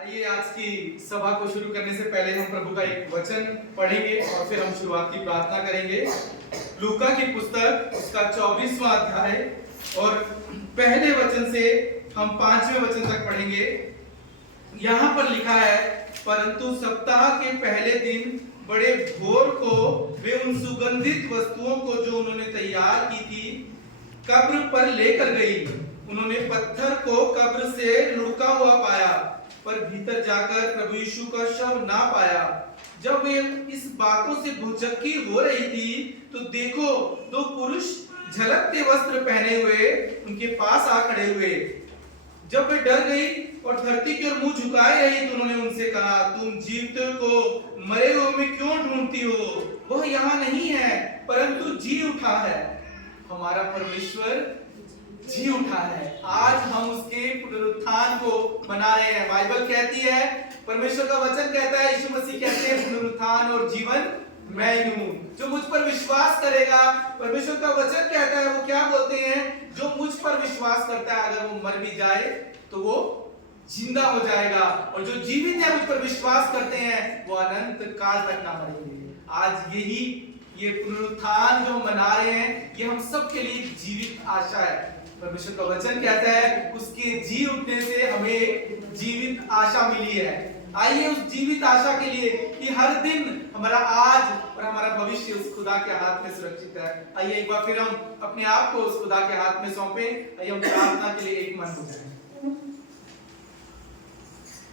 आइए आज की सभा को शुरू करने से पहले हम प्रभु का एक वचन पढ़ेंगे और फिर हम शुरुआत की प्रार्थना करेंगे। लूका की पुस्तक उसका 24वां अध्याय और पहले वचन से हम 5वें वचन तक पढ़ेंगे। यहाँ पर लिखा है, परंतु सप्ताह के पहले दिन बड़े भोर को वे उन सुगंधित वस्तुओं को जो उन्होंने तैयार की थी कब्र पर लेकर गई। उन्होंने पत्थर को कब्र से लुढ़का हुआ पाया, पर भीतर जाकर प्रभु यीशु का शव ना पाया। जब वे इस बातों से भुचक्की हो रही थी तो देखो, दो पुरुष झलकते वस्त्र पहने हुए उनके पास आ खड़े हुए। जब वे डर गई और धरती की ओर मुंह झुकाए रही तो उन्होंने उनसे कहा, तुम जीवित को मरे हुए में क्यों ढूंढती हो? वह यहाँ नहीं है परंतु जी उठा है। हमारा परमेश्वर जी उठा है। आज हम उसके पुनरुत्थान को मना रहे हैं। बाइबल कहती है, परमेश्वर का वचन कहता है, यीशु मसीह कहते हैं, पुनरुत्थान और जीवन मैं ही हूं। जो मुझ पर विश्वास करेगा, परमेश्वर का वचन कहता है, वो क्या बोलते हैं, जो मुझ पर विश्वास करता है अगर वो मर भी जाए तो वो जिंदा हो जाएगा, और जो जीवित है मुझ पर विश्वास करते हैं वो अनंत काल तक ना मरेंगे। आज यही ये पुनरुत्थान जो हम मना रहे हैं, ये हम सब के लिए जीवित आशा है। परमेश्वर का वचन कहता है, उसके जी उठने से हमें जीवित आशा मिली है। आइए उस जीवित आशा के लिए कि हर दिन हमारा आज और हमारा भविष्य उस खुदा के हाथ में सुरक्षित है। आइए एक बार फिर हम अपने आप को उस खुदा के हाथ में सौंपें। आइए हम प्रार्थना के लिए एक मन हो जाएं।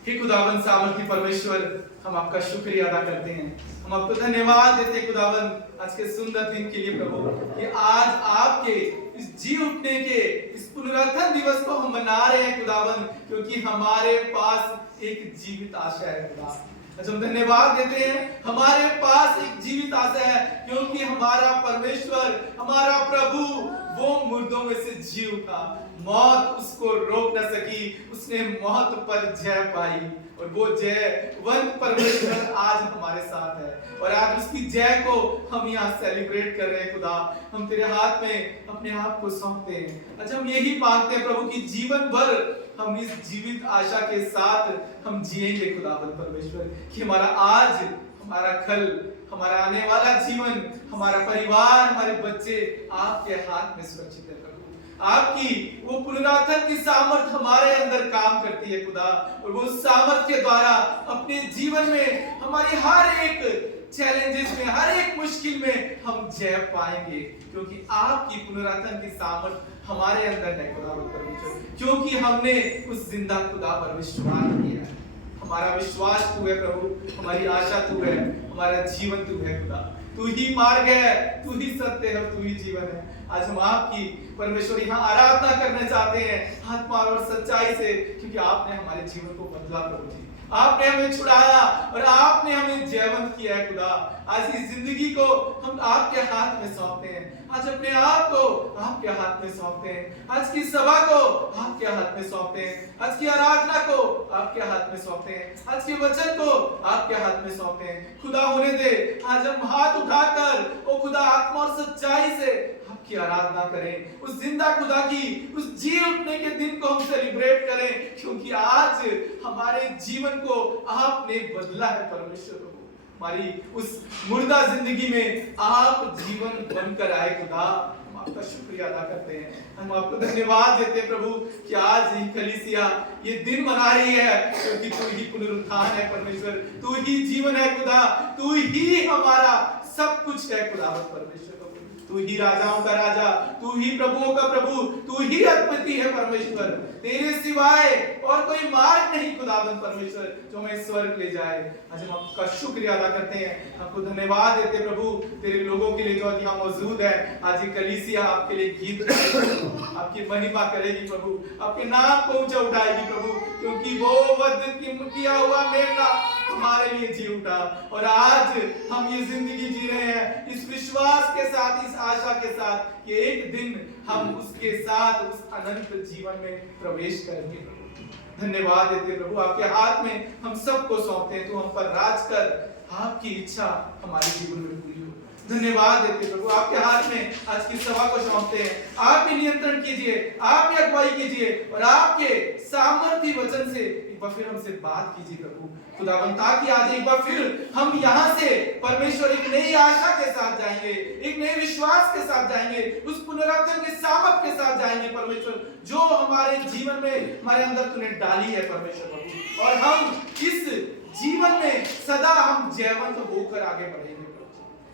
हे खुदावन सामर्थी परमेश्वर, हम आपका शुक्रिया अदा करते हैं, हम आपको धन्यवाद देते हैं खुदावन आज के सुंदर दिन के लिए प्रभु, कि आज आपके इस जी उठने के इस पुनरुत्थान दिवस को हम मना रहे हैं खुदावन, क्योंकि हमारे पास एक जीवित आशा है खुदा। आज हम धन्यवाद देते हैं, हमारे पास एक जीवित आशा है, क्योंकि हमारा परमेश्वर, हमारा प्रभु वो मुर्दों में से जी उठा। मौत उसको रोक न सकी, उसने मौत पर जय पाई, और वो जयवंत परमेश्वर आज हमारे साथ है, और आज उसकी जय को हम यहाँ सेलिब्रेट कर रहे हैं खुदा। हम तेरे हाथ में अपने आप को सौंपते हैं। आज हम यही मांगते हैं प्रभु की जीवन भर हम इस जीवित आशा के साथ हम जिएंगे खुदावंत परमेश्वर, कि हमारा आज, हमारा कल, हमारा आने वाला जीवन, हमारा परिवार, हमारे बच्चे आपके हाथ में सुरक्षित है प्रभु। आपकी वो पुनरुत्थान की सामर्थ हमारे अंदर काम करती है खुदा, और वो सामर्थ के द्वारा अपने जीवन में हमारी हर एक चैलेंजेस में, हर एक मुश्किल में हम जय पाएंगे, क्योंकि आपकी पुनरुत्थान की सामर्थ हमारे अंदर है खुदा परमेश्वर, क्योंकि हमने उस जिंदा खुदा पर विश्वास किया है। हमारा विश्वास तू है प्रभु, हमारी आशा तू है, हमारा जीवन तू है खुदा। तू ही मार्ग है, तू ही सत्य है, तू ही जीवन है। आज हम आपकी परमेश्वर यहाँ आराधना करने चाहते हैं आत्मा और सच्चाई से, क्योंकि आपने हमारे जीवन को बदला प्रभु जी। आपने हमें छुड़ाया और आपने हमें जयवंत किया है खुदा। आज इस जिंदगी को हम आपके हाथ में सौंपते हैं, आज अपने आप को आपके हाथ में सौंपते हैं, आज की सभा को आपके हाथ में सौंपते हैं, आज की आराधना को आपके हाथ में सौंपते हैं, आज के वचन को आपके हाथ में सौंपते हैं। खुदा होने दे आज हम हाथ उठाकर ओ खुदा आत्मा और सच्चाई से आपकी आराधना करें, उस जिंदा खुदा की उस जी उठने के दिन को हम सेलिब्रेट करें, क्योंकि आज हमारे जीवन को आपने बदला है परमेश्वर। हमारी उस मुर्दा जिंदगी में आप जीवन बनकर आए खुदा। हम आपका शुक्रिया अदा करते हैं, हम आपको धन्यवाद देते हैं प्रभु, कि आज ही कलीसिया ये दिन मना रही है, क्योंकि तू ही पुनरुत्थान है परमेश्वर, तू ही जीवन है खुदा, तू ही हमारा सब कुछ है खुदावंत परमेश्वर। तू ही राजाओं का राजा, तू ही प्रभुओं का प्रभु, तू ही अद्वितीय है परमेश्वर। तेरे सिवाय और कोई मार्ग नहीं खुदावंत परमेश्वर जो हमें स्वर्ग ले जाए। आज हम आपका शुक्रिया अदा करते हैं, आपको धन्यवाद देते प्रभु तेरे लोगों के लिए जो यहाँ मौजूद है। आज ये कलीसिया आपके लिए गीत गाएगी, आपकी महिमा करेगी प्रभु, आपके नाम को ऊंचा उठाएगी प्रभु, क्योंकि वो वध किया हुआ मेमना हमारे लिए जी उठा, और आज हम ये जिंदगी जी रहे हैं इस विश्वास के साथ, इस आशा के साथ कि एक दिन हम उसके साथ उस अनंत जीवन में प्रवेश करेंगे प्रभु। धन्यवाद देते प्रभु, आपके हाथ में हम सबको सौंपते हैं, तू हम पर राज कर, आपकी इच्छा हमारे जीवन में पूरी हो। धन्यवाद देते प्रभु, आपके हाथ में आज की सभा को सौंपते हैं। आप ही नियंत्रण कीजिए, आप ही अगुवाई कीजिए और आपके सामर्थ्य वचन से एक बार फिर हमसे बात कीजिए प्रभु खुदावन, ताकि आज एक बार फिर हम यहाँ से परमेश्वर एक नई आशा के साथ जाएंगे, एक नए विश्वास के साथ जाएंगे, उस पुनरुत्थान के सामर्थ्य के साथ जाएंगे परमेश्वर, जो हमारे जीवन में हमारे अंदर तूने डाली है परमेश्वर प्रभु, और हम इस जीवन में सदा हम जयवंत होकर आगे बढ़ेंगे।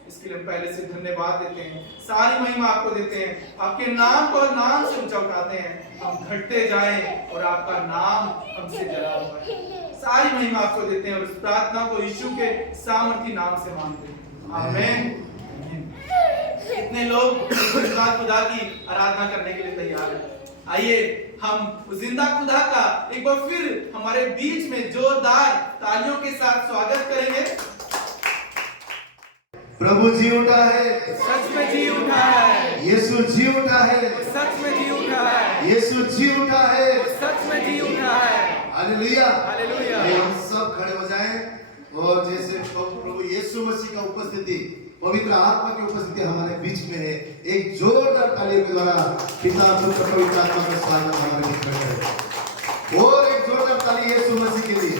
इसके लिए हम पहले से धन्यवाद देते हैं, सारी महिमा आपको देते हैं, आपके नाम को नाम से ऊंचा उठाते हैं, हम घटते जाएं और आपका नाम हमसे जला हुआ। सारी महिमा आपको देते हैं और इस प्रार्थना को यीशु के सामर्थी नाम से मांगते हैं, आमीन। इतने लोग खुदा की आराधना करने के लिए तैयार हैं। आइए हम जिंदा खुदा का एक बार फिर हमारे बीच में जोरदार तालियों के साथ स्वागत करेंगे। प्रभु जी उठा है, सच में जी उठा है। यीशु जी उठा है, सच में जी उठा है। यीशु जी उठा है, सच में जी उठा है। Hallelujah, hallelujah. हम सब खड़े हो जाएं और जैसे प्रभु यीशु मसीह का उपस्थिति, पवित्र आत्मा की उपस्थिति हमारे बीच में है, एक जोरदार तालियों के द्वारा पिता पुत्र पवित्र आत्मा का स्वागत हमारे बीच में करें। और एक जोरदार ताली यीशु मसीह के लिए।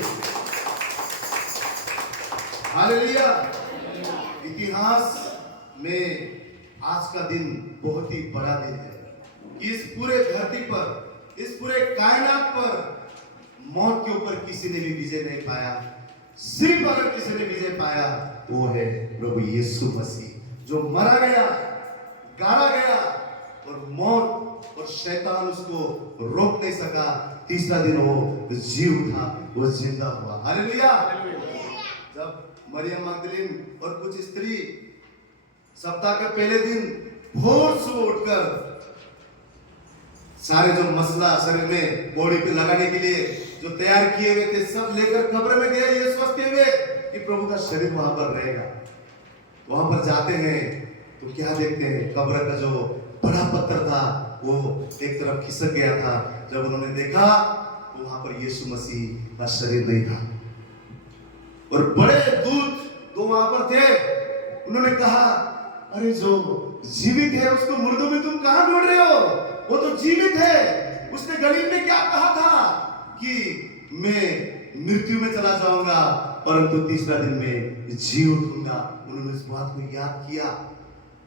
हालेलुया। इतिहास में आज का दिन बहुत ही बड़ा दिन है कि इस पूरे धरती पर, इस पूरे कायनात पर मौत के ऊपर किसी ने भी विजय नहीं पाया। सिर्फ अगर किसी ने विजय पाया वो है प्रभु यीशु मसीह, जो मरा गया, गाड़ा गया और मौत और शैतान उसको रोक नहीं सका। तीसरा दिन वो जी उठा, वो जिंदा हुआ। हालेलुया। जब मरियम मगदलीन और कुछ स्त्री सप्ताह के पहले दिन भोर सुबह उठकर सारे जो मसला शरीर में बॉडी पे लगाने के लिए जो तैयार किए हुए थे सब लेकर कब्र में गए, ये सोचते हुए कि प्रभु का शरीर वहां पर रहेगा। वहां पर जाते हैं तो क्या देखते हैं, कब्र का जो बड़ा पत्थर था वो एक तरफ खिसक गया था। जब उन्होंने देखा तो वहां पर यीशु मसीह का शरीर नहीं था और बड़े दूत जो वहां पर थे उन्होंने कहा, अरे जो जीवित है उसको मुर्दों में तुम कहां ढूंढ रहे हो? वो तो जीवित है। उसने गलील में क्या कहा था कि मैं मृत्यु में चला जाऊंगा परंतु तीसरा दिन में जी उठूंगा। उन्होंने इस बात को याद किया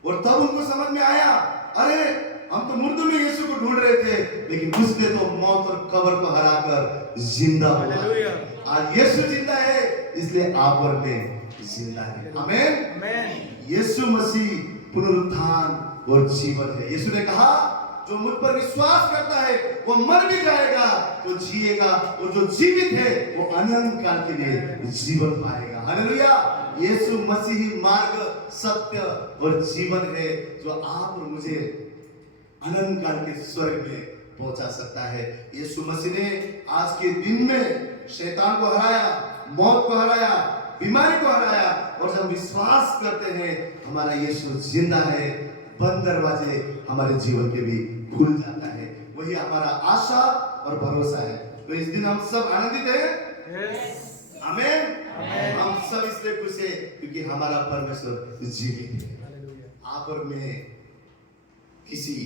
और तब उनको समझ में आया, अरे हम तो मुर्दों में यीशु को ढूंढ रहे थे, लेकिन उसने तो मौत और कब्र को हराकर जिंदा हुआ। आज यीशु जिंदा है, इसलिए आप और मैं जिंदा है। आमीन। यीशु मसीह पुनरुत्थान और जीवन है। यीशु ने कहा, जो मुझ पर विश्वास करता है वो मर भी जाएगा तो जिएगा, और जो जीवित है वो अनंत काल के लिए जीवन पाएगा। हालेलुया। यीशु मसीह ही मार्ग, सत्य और जीवन है, जो आप और मुझे अनंत काल के स्वर्ग में पहुंचा सकता है। यीशु मसीह ने आज के दिन में शैतान को हराया, मौत को हराया, बीमारी को हराया, और जब विश्वास करते हैं हमारा यीशु जिंदा है, बंद दरवाजे हमारे जीवन के भी खुल जाता है। वही हमारा आशा और भरोसा है। तो इस दिन हम सब आनंदित हैं। आमीन। हम सब इसलिए खुश हैं क्योंकि हमारा परमेश्वर जीवित है। आप और मैं किसी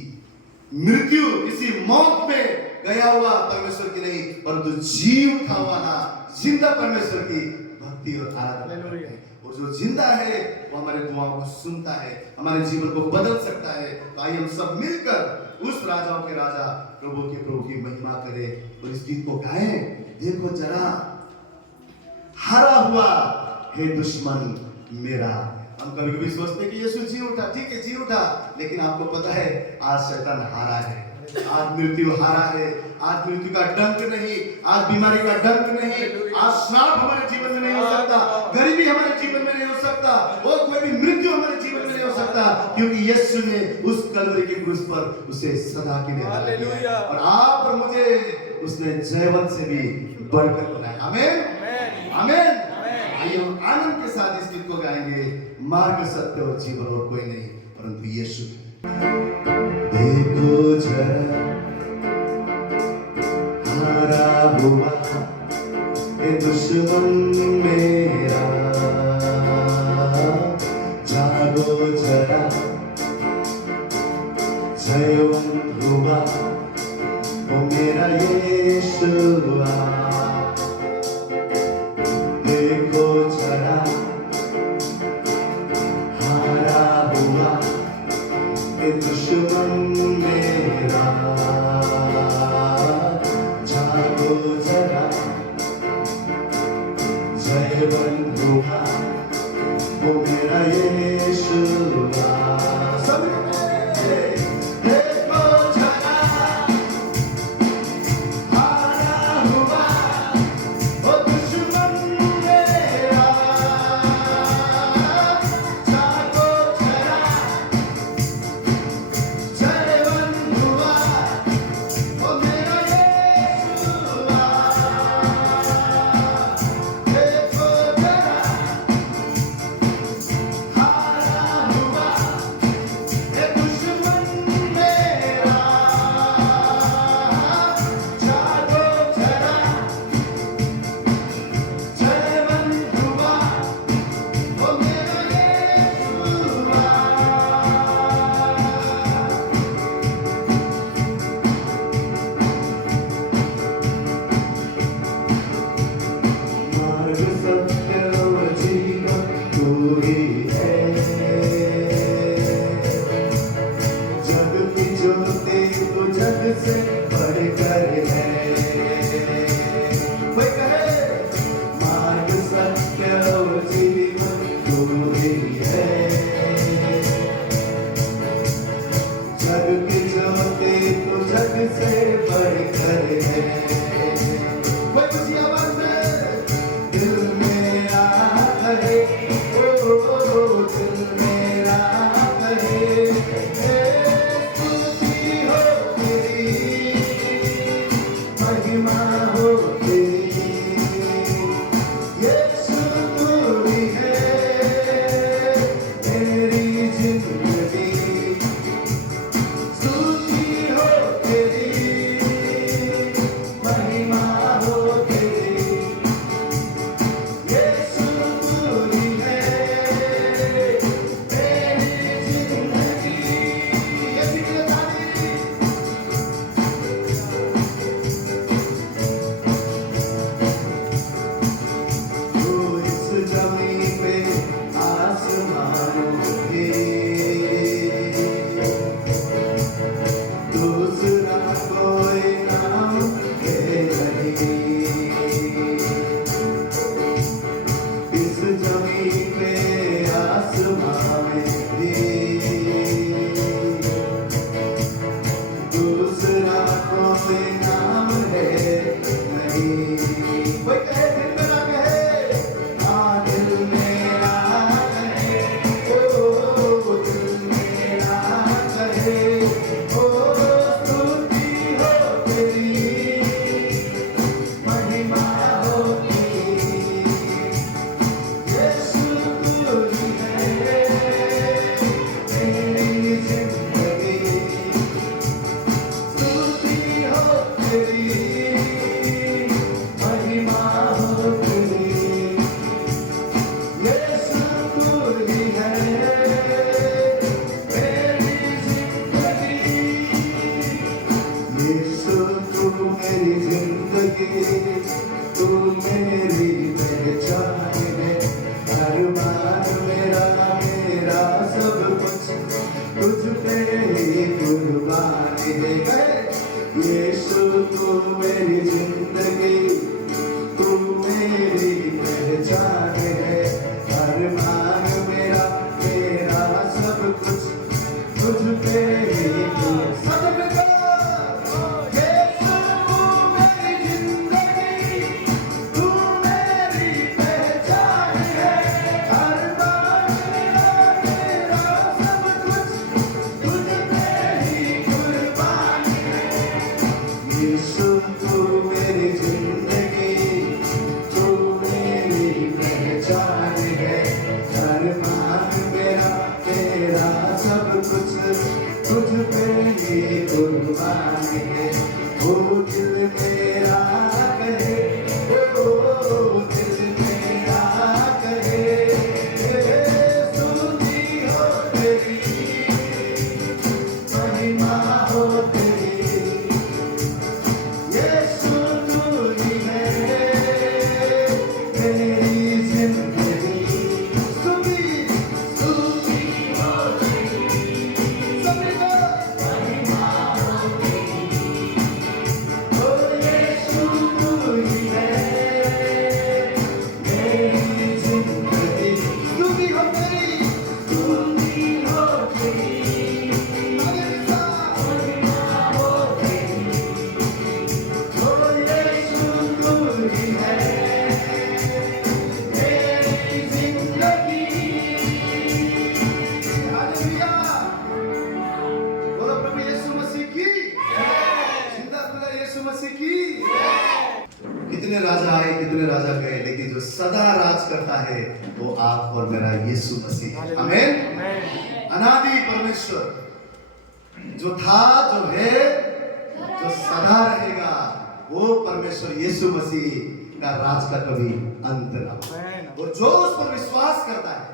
मृत्यु, किसी मौत में गया हुआ परमेश्वर की नहीं, परंतु जीव उठा हुआ ना जिंदा परमेश्वर की भक्ति और आराधना करते हैं। और जो जिंदा है वो हमारे दुआओं को सुनता है, हमारे जीवन को बदल सकता है। तो आइए हम सब मिलकर उस राजाओं के राजा, प्रभु के प्रभु की महिमा करें और इस गीत को गाएं। देखो जरा हारा हुआ है दुश्मन मेरा। हम कभी कभी सोचते हैं कि यीशु जी उठा, ठीक है जी उठा, लेकिन आपको पता है आज शैतान हारा है, आज मृत्यु हारा है। आज मृत्यु का डंक नहीं, आज बीमारी का डंक नहीं, आज श्राप हमारे जीवन में नहीं हो सकता, गरीबी हमारे जीवन में नहीं हो सकता, और कोई भी मृत्यु हमारे जीवन में नहीं हो सकता, क्योंकि यीशु ने उस कलवरी के क्रूस पर उसे सदा के लिए हरा दिया और आप और मुझे उसने जयवंत से भी बढ़कर बनाया। आमीन। आमीन। आइए हम आनंद के साथ इस गीत को गाएंगे। मार्ग, सत्य और जीवन और कोई नहीं परंतु यीशु। देखो जरा हारा हुआ है दुश्मन मेरा, जागो हुआ ओ मेरा यीशुआ, देखो जरा हारा हुआ ये दुश्मन मेरा, जागो जरा जयवंत हुआ वो मेरा यीशुआ। देखो जरा हारा हुआ वो दुश्मन मेरा, जागो जरा जयवंत हुआ वो मेरा यीशुआ। देखो जरा हारा हुआ ये दुश्मन मेरा, जागो जरा जयवंत हुआ वो मेरा यीशुआ। मार्ग सत्य और जीवन तू ही है, जग की ज्योति तू जग से बढ़कर है। कोई कहे मार्ग सत्य और जीवन तू ही है, जग की ज्योति तू जग से बढ़कर है। कोई खुशी आवाज में दिल मेरा कहे, ओ दिल मेरा कहे, स्तुति हो तेरी, महिमा हो तेरी, यीशु तू ही है मेरी जिंदगी। स्तुति हो तेरी, महिमा हो तेरी, यीशु तू ही है मेरी जिंदगी। यीशु की तारीफ। तू इस जमीन पे आसमानों की, दूसरा कोई नाम है नहीं। इस जमीन पे आसमां में भी दूसरा कोई नाम है नहीं। कोई कहे दिल मेरा कहे, हाँ दिल मेरा कहे, ओ दिल मेरा कहे, ओ स्तुति हो तेरी, महिमा हो तेरी, यीशु तू ही है मेरी जिंदगी। स्तुति हो तेरी, महिमा हो तेरी, यीशु तू ही है मेरी जिंदगी। यीशु तू मेरी जिंदगी, तू मेरी पहचान है। अरमान मेरा मेरा सब कुछ तुझ पे ही कुर्बान है। यीशु तू मेरी जिंदगी, तू मेरी पहचान है। अरमान मेरा मेरा सब कुछ तुझ पे ही कुर्बान है। यीशु तू मेरी जिंदगी, तू मेरी पहचान है। अरमान मेरा सब कुछ तुझ पे ही कुर्बान है। यीशु तू मेरी जिंदगी, तू मेरी कितने राजा आए, कितने राजा गए, लेकिन जो सदा राज करता है वो आप और मेरा यीशु मसीह है। आमीन। अनादि परमेश्वर जो था, जो है, जो सदा रहेगा, वो परमेश्वर यीशु मसीह का राज का कभी अंत ना हो। और जो उस पर विश्वास करता है,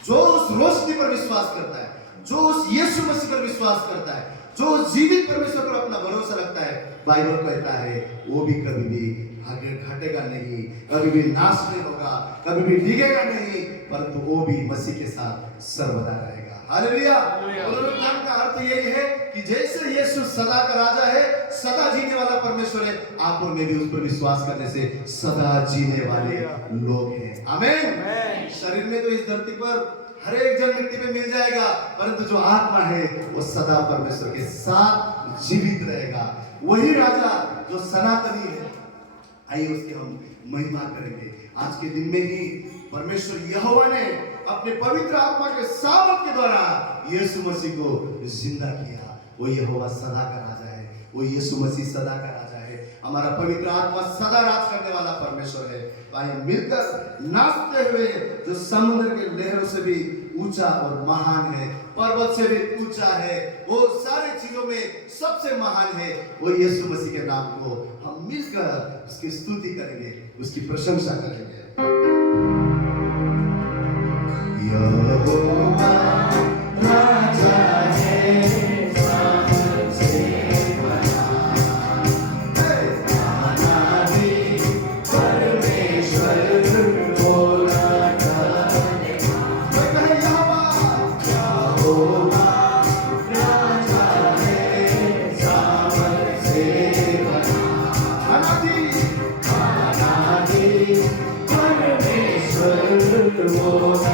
जो उस रोशनी पर विश्वास करता है, जो उस यीशु मसीह पर विश्वास करता है, जो जीवित परमेश्वर पर अपना भरोसा रखता है, बाइबल कहता है वो भी कभी भी आगे घटेगा नहीं, कभी भी नाश नहीं होगा, कभी भी डिगेगा नहीं, परंतु वो भी मसीह के साथ सर्वदा रहेगा। हालेलुया। पुनरुत्थान का अर्थ यही है कि जैसे यीशु सदा का राजा है, सदा जीने वाला परमेश्वर है, आप और मैं भी उस पर विश्वास करने से सदा जीने वाले लोग हैं। आमीन। शरीर में तो इस धरती पर हर एक जन मिट्टी में मिल जाएगा, परंतु जो आत्मा है वो सदा परमेश्वर के साथ जीवित रहेगा। वही राजा जो सनातनी है, आइए उसकी हम महिमा करेंगे। आज के दिन में ही परमेश्वर यहोवा ने अपने पवित्र आत्मा के सामर्थ के द्वारा यीशु मसीह को जिंदा किया। वो यहोवा सदा का राजा है, वो यीशु मसीह सदा का राजा है। हमारा पवित्र आत्मा सदा राज करने वाला परमेश्वर है। आइए मिलकर नाचते हुए, जो समुद्र के लहरों से भी ऊंचा और महान है, पर्वत से भी ऊंचा है, वो सारी चीजों में सबसे महान है, वो यीशु मसीह के नाम को हम मिलकर उसकी स्तुति करेंगे, उसकी प्रशंसा करेंगे। यहोवा राजा है, सामर्थ से बना, अनादि परमेश्वर बोला करे। यहोवा राजा है, सामर्थ से बना, अनादि परमेश्वर बोला।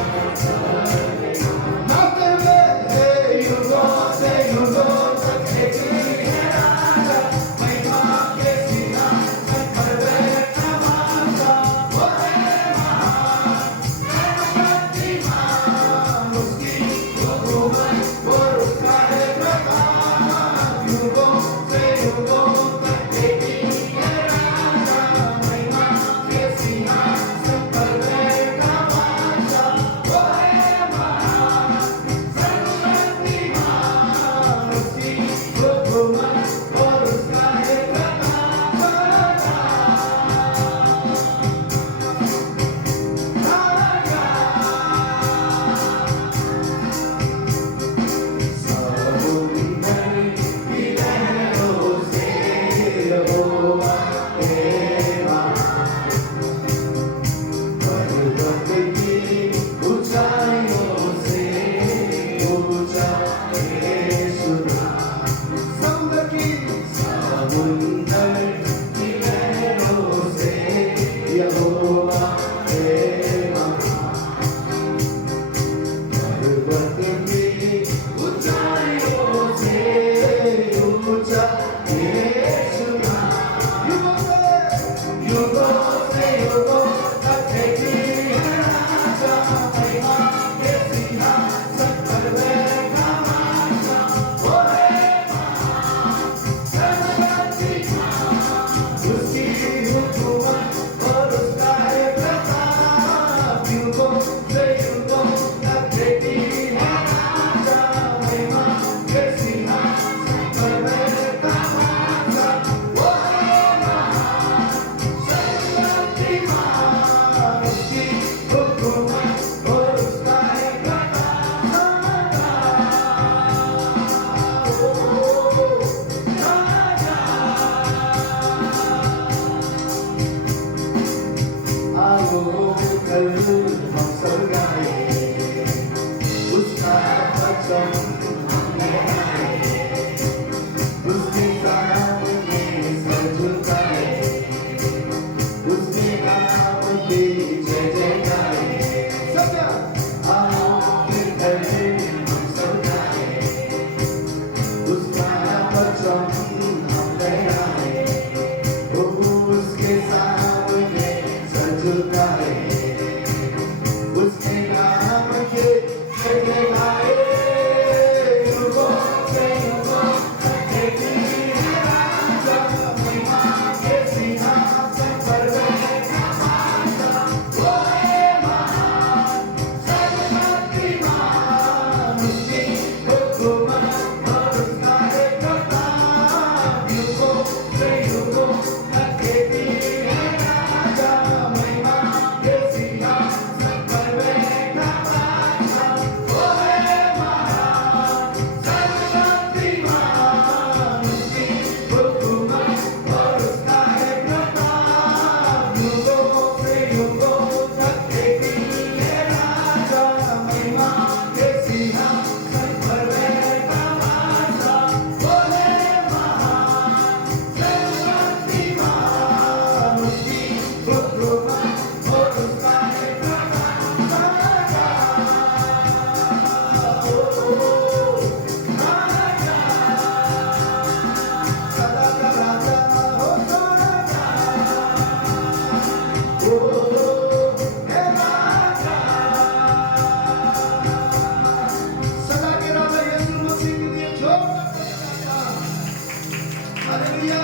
हालेलुया।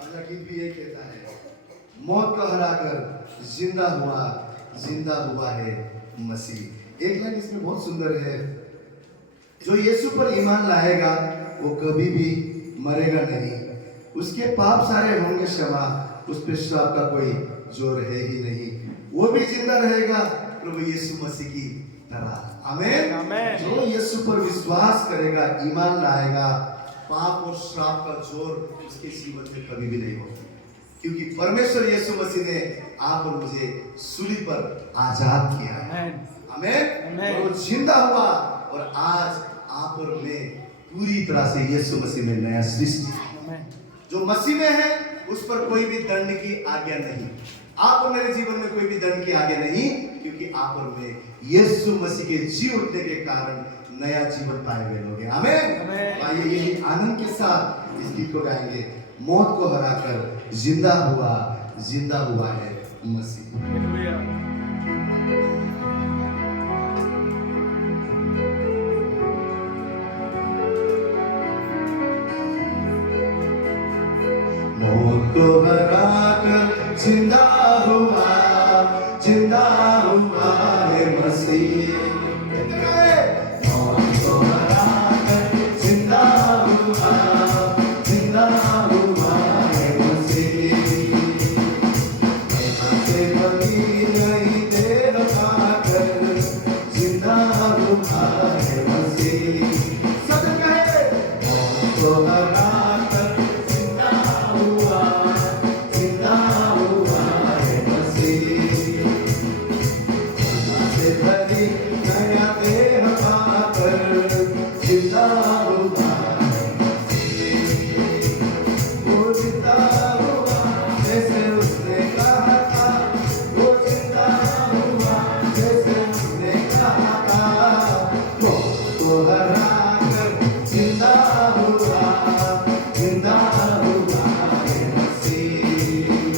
अगला गीत भी यही कहता है, मौत को हराकर जिंदा हुआ है मसीह। एक लाइन इसमें बहुत सुंदर है, जो यीशु पर ईमान लाएगा वो कभी भी मरेगा नहीं, उसके पाप सारे होंगे क्षमा, उस पर श्राप का कोई जोर है ही नहीं, वो भी जिंदा रहेगा प्रभु यीशु मसीह की तरह। आमीन। आमीन। जो यीशु पर विश्वास करेगा, ईमान लाएगा, पाप और श्राप का जोर उसके जीवन में कभी भी नहीं होगा, क्योंकि परमेश्वर यीशु मसीह ने आप और मुझे सूली पर आजाद किया है। आमीन। और वो जिंदा हुआ और आज आप और मैं पूरी तरह से यीशु मसीह में नया सृष्टि है। जो मसीह में है उस पर कोई भी दंड की आज्ञा नहीं, आप और मेरे जीवन में कोई भी दंड की आज्ञा नहीं, क्योंकि आप और मैं यीशु मसीह के जी उठने के कारण नया जीवन पाए हुए लोग हैं। आमीन। आइए यही आनंद के साथ इस गीत को गाएंगे, मौत को हराकर जिंदा हुआ है मसीह। मौत को हराकर जिंदा हुआ है मसीह। मौत को हराकर जिंदा हुआ है मसीह। यहाँ से कभी नहीं देर पाकर जिंदा हुआ है मसीह। सब कहे मौत को हराकर जिंदा हुआ है मसीह। से भरी नया देह पाकर जिंदा हुआ है मसीह। वो जिंदा हुआ जैसे उसने कहा था, वो जिंदा हुआ जैसे उसने कहा था। मौत को हराकर जिंदा हुआ है मसीह।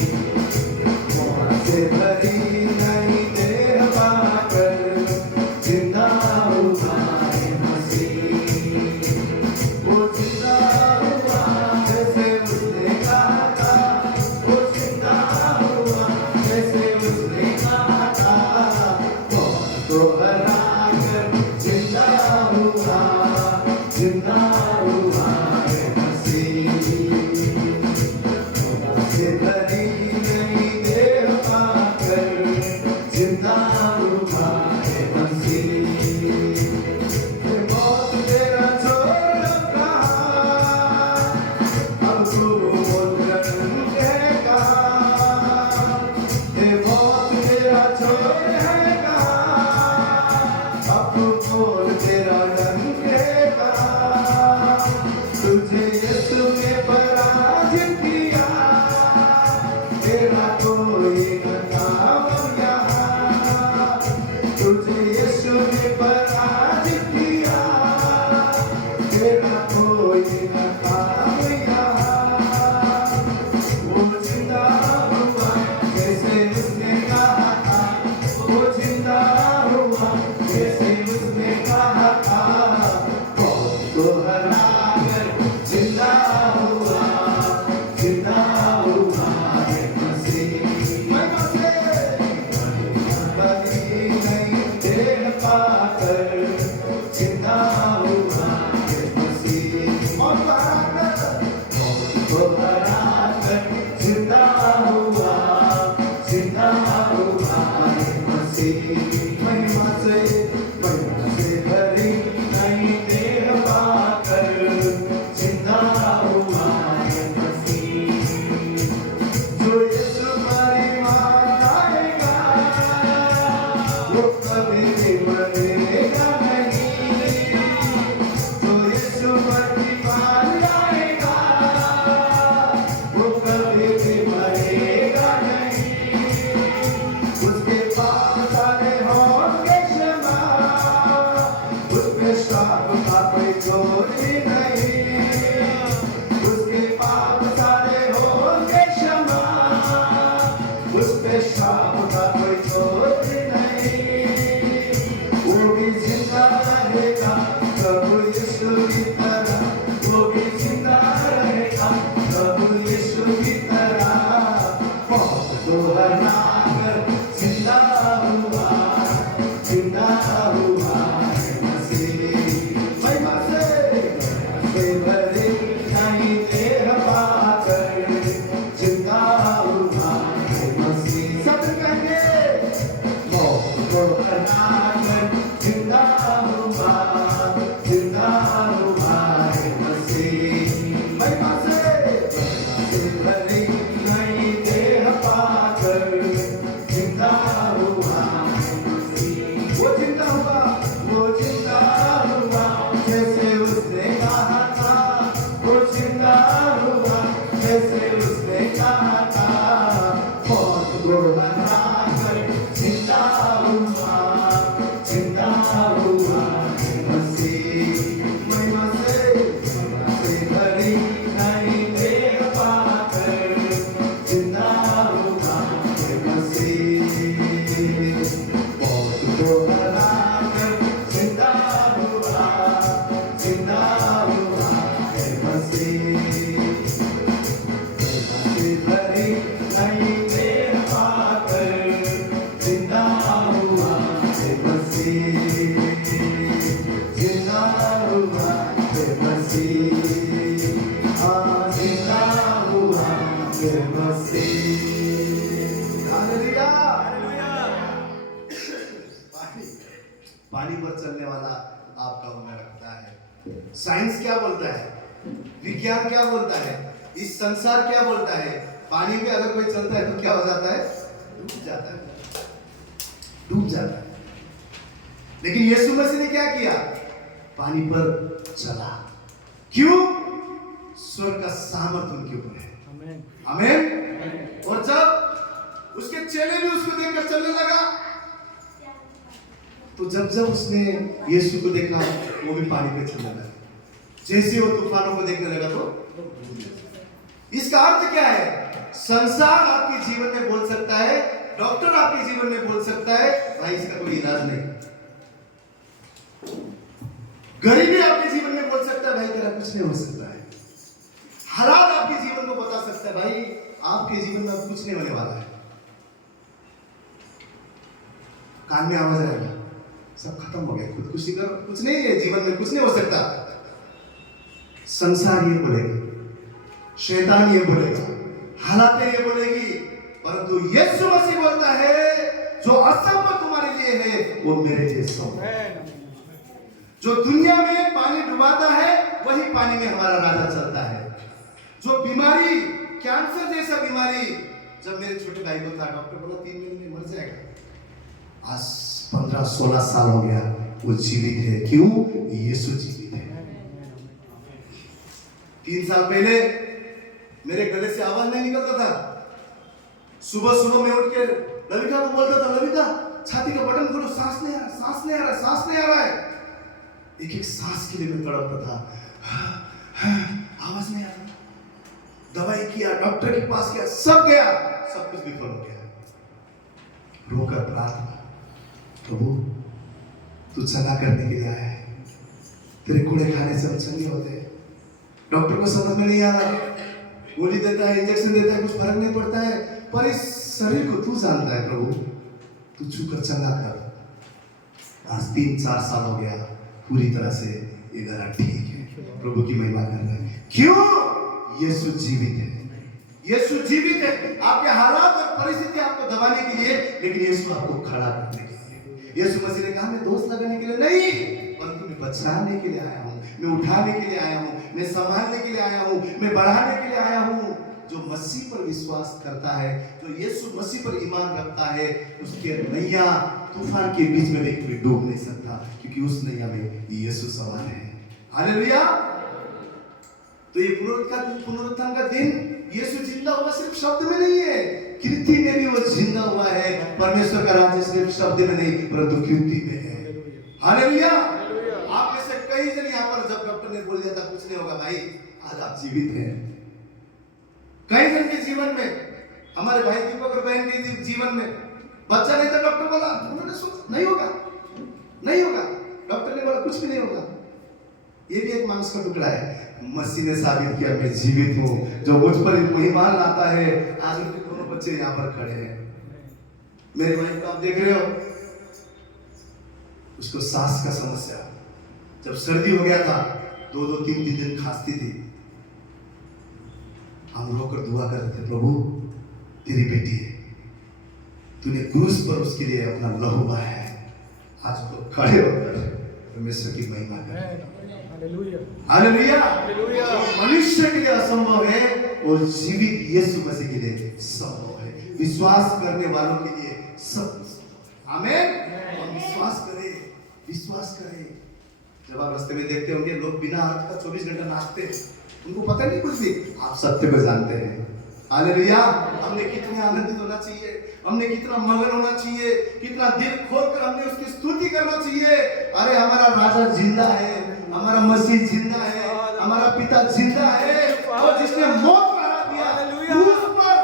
मौत से भरी नई देह पाकर जिंदा हुआ है मसीह। वो जिंदा हुआ जैसे उसने कहा था, वो जिंदा हुआ जैसे उसने कहा था। मौत को हराकर जिंदा हुआ है मसीह। से भरी नई देह पाकर जिंदा हुआ है मसीह। मौत तेरा छोड़ कहाँ, अब तू बोलकर है कहाँ। मौत तेरा छोड़ है कहाँ, अब तू बोल तेरा रंग है कहाँ। तुझे यीशु ने पराजित किया, तेरा कोई न काम यहाँ। तुझे यीशु ने पराजित किया, तेरा कोई न काम यहाँ। वो जिंदा हुआ जैसे उसने कहा था, वो जिंदा हुआ जैसे उसने कहा था। मौत को हराकर जिंदा हुआ है मसीह। महिमा से भरी नई देह पाकर जिंदा हुआ है मसीह। मौत को हराकर जिंदा हुआ है मसीह। महिमा से भरी नई देह पाकर जिंदा हुआ है मसीह। जो यीशु पर ईमान लाएगा वो कभी भी मरेगा नहीं। जो यीशु पर ईमान मसीह, हाँ जिंदा हुआ ये मसीह। हालेलुया। पानी पर चलने वाला आपका हुनर रखता है। साइंस क्या बोलता है, विज्ञान क्या बोलता है, इस संसार क्या बोलता है, पानी में अगर कोई चलता है तो क्या हो जाता है, डूब जाता है, डूब जाता है। लेकिन यीशु मसीह ने क्या किया, पानी पर चला। क्यों? स्वर्ग का सामर्थ उनके ऊपर है। आमीन। और जब उसके चेले भी उसको देखकर चलने लगा, तो जब उसने यीशु को देखा वो भी पानी पे चलने लगा। जैसे वो तूफानों को देखने लगा तो इसका अर्थ क्या है, संसार आपके जीवन में बोल सकता है, डॉक्टर आपके जीवन में बोल सकता है भाई इसका कोई इलाज नहीं, गरीबी आपके जीवन में बोल सकता है भाई तेरा कुछ नहीं हो सकता है, हालात आपके जीवन को बता सकता है भाई आपके जीवन में अब कुछ नहीं होने वाला है, कान में आवाज आएगा सब खत्म हो गया, खुदकुशी कर, कुछ नहीं है जीवन में, कुछ नहीं हो सकता। संसार ये बोलेगा, शैतान ये बोलेगा, हालातें ये बोलेगी, परंतु यीशु मसीह बोलता है जो असंभव तुम्हारे लिए है वो मेरे लिए संभव है। जो दुनिया में पानी डुबाता है वही पानी में हमारा राजा चलता है। जो बीमारी, कैंसर जैसा बीमारी जब मेरे छोटे भाई को था, डॉक्टर बोला 3 महीने में मर जाएगा, आज 15-16 साल हो गया वो जीवित है। क्यों? यीशु जीवित है। 3 साल पहले मेरे गले से आवाज नहीं निकलता था, सुबह मैं उठ के लविका को बोलता था, लविका छाती का बटन खोलो, सांस नहीं आ रहा, सांस नहीं आ रहा, सांस नहीं आ रहा है। एक सांस के लिए मैं तड़पता था, आवाज नहीं आ रहा। दवाई किया, डॉक्टर के पास गया, सब गया, सब कुछ विफल हो गया। रोकर प्रार्थना, प्रभु तू चंगा करने के लिए आया है, तेरे कूड़े खाने से हम चंगे होते। डॉक्टर को समझ में नहीं आ रहा, गोली देता है, इंजेक्शन देता है, कुछ फर्क नहीं पड़ता है, पर इस शरीर को तू जानता है प्रभु, तू छूकर चंगा कर। आज 3-4 साल हो गया, पूरी तरह से ये गला ठीक है, प्रभु की महिमा कर रहा है। क्यों? यीशु जीवित है, यीशु जीवित है। आपके हालात और परिस्थिति आपको दबाने के लिए, लेकिन यीशु आपको खड़ा करने के लिए। यीशु मसीह ने कहा मैं दोष लगाने के लिए नहीं, परंतु मैं बचाने के लिए आया हूँ, मैं उठाने के लिए आया हूँ, मैं संभालने के लिए आया हूँ, मैं बढ़ाने के लिए आया हूँ। जो मसीह पर विश्वास करता है, जो यीशु मसीह पर ईमान रखता है, उसके नैया तूफान के बीच में भी कोई डूब नहीं सकता, क्योंकि उस नैया में यीशु सवार है। हालेलुया। तो ये पुनरुत्थान का दिन, यीशु जिंदा हुआ सिर्फ शब्द में नहीं है, कीर्ति में भी वो जिंदा हुआ है। परमेश्वर का राज्य सिर्फ शब्द में नहीं परंतु कीर्ति में है। हालेलुया। आप में से कई जन यहाँ पर जब डॉक्टर ने बोल दिया था कुछ नहीं होगा भाई, आज आप जीवित हैं। कई जन के जीवन में, हमारे भाई दीपक और बहन के जीवन में बच्चा नहीं था, डॉक्टर बोला, उन्होंने सोचा नहीं होगा, नहीं होगा, डॉक्टर ने बोला कुछ भी नहीं होगा। ये भी एक मांस का टुकड़ा है। मसीह ने साबित किया मैं जीवित हूँ, जो मुझ पर ईमान लाता है। आज उनके दोनों बच्चे यहाँ पर खड़े हैं। मेरे भाई को आप देख रहे हो, उसको सांस का समस्या, जब सर्दी हो गया था 2-2, 3-3 दिन खांसती थी। हम रोकर दुआ करते थे, प्रभु तेरी बेटी है, तूने क्रूस पर उसके लिए अपना लहू बहाया है, आज तो खड़े होकर परमेश्वर की महिमा कर। हालेलुया। हालेलुया। मनुष्य के लिए असंभव है, वो जीवित यीशु मसीह के लिए संभव है। विश्वास करने वालों के लिए सब। आमीन। हम विश्वास करें, विश्वास करें। जब आप रास्ते में देखते होंगे लोग बिना अर्थ का 24 घंटा नाचते, उनको पता नहीं कुछ भी, आप सत्य को जानते हैं। हालेलुया। हमने कितने आनंदित होना चाहिए, हमने कितना मगन होना चाहिए, कितना दिल खोलकर हमने उसकी स्तुति करना चाहिए। अरे हमारा राजा जिंदा है, हमारा मसीह जिंदा है, हमारा पिता जिंदा है, और जिसने मौत को हरा दिया, क्रूस पर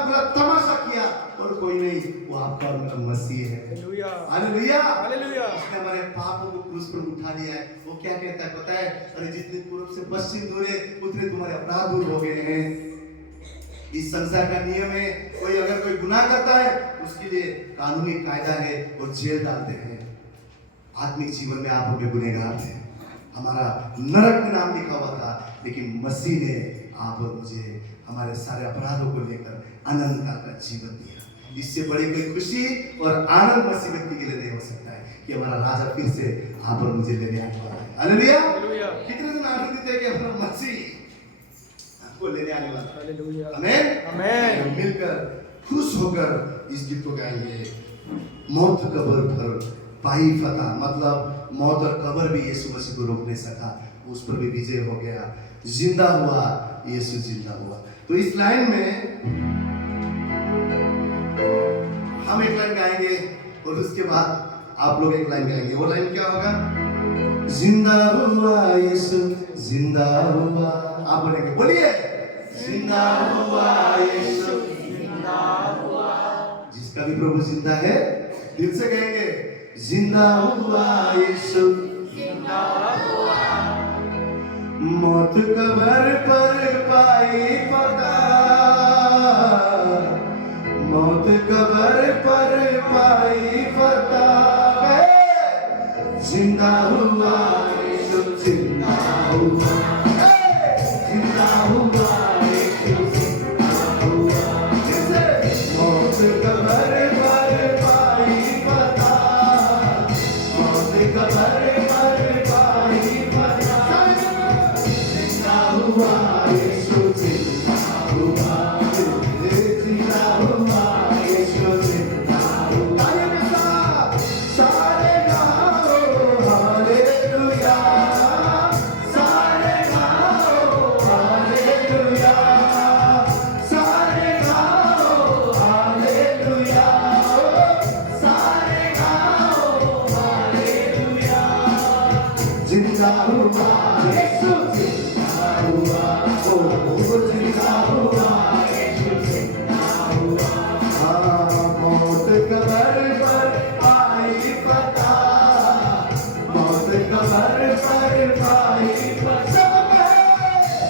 पूरा तमाशा किया, और कोई नहीं, वो आपका और मेरा मसीह है। हालेलुया। हालेलुया। उसने हमारे पापों को क्रूस पर उठा लिया है। वो क्या कहता है पता है? अरे जितने पूर्व से पश्चिम दूर है, उतने तुम्हारे अपराध दूर हो गए हैं। इस संसार का नियम है, कोई अगर कोई गुनाह करता है उसके लिए कानूनी कायदा है, वो जेल डालते हैं। आत्मिक जीवन में आप हमें गुनहगार थे, हमारा नरक में नाम लिखा हुआ था, लेकिन मसीह ने आप और मुझे हमारे सारे अपराधों को लेकर अनंत काल का जीवन दिया। इससे बड़ी कोई खुशी और आनंद मसीह व्यक्ति के लिए नहीं हो सकता है कि हमारा राजा फिर से आप और मुझे लेने आने वाला है। हालेलुया। कितने दिन आनंदित है कि हमारा मसीह आपको लेने आने वाला है। हालेलुया। आमीन। आमीन। मिलकर खुश होकर इस गीत को गाएंगे। मौत कब्र पर पाई फतह, मतलब मौत और कब्र भी यीशु मसीह को रोक नहीं सका, उस पर भी विजय हो गया। जिंदा हुआ यीशु, जिंदा हुआ। तो इस लाइन में हम एक लाइन गाएंगे और उसके बाद आप लोग एक लाइन गाएंगे। वो लाइन क्या होगा? जिंदा हुआ यीशु, जिंदा हुआ। आप बोलेंगे, बोलिए, जिंदा हुआ यीशु, जिंदा हुआ। जिसका भी प्रभु जिंदा है, दिल से कहेंगे, जिंदा हुआ यीशु, जिंदा हुआ। मौत कब्र पर पाई फतह, मौत कब्र पर पाई फतह। जिंदा हुआ यीशु, जिंदा हुआ, जिंदा हुआ यीशु, जिंदा हुआ। मौत कब्र पर पाई फतह, मौत कब्र पर पाई फतह। जिंदा हुआ यीशु, जिंदा हुआ, जिंदा हुआ यीशु, जिंदा हुआ। सारे गाओ हालेलुया, सारे गाओ हालेलुया, सारे गाओ हालेलुया, सारे गाओ हालेलुया। जिंदा हुआ यीशु, जिंदा हुआ, ओ जिंदा हुआ यीशु, जिंदा हुआ। मौत कब्र पर पाई फतह, मौत कब्र पर पाई फतह।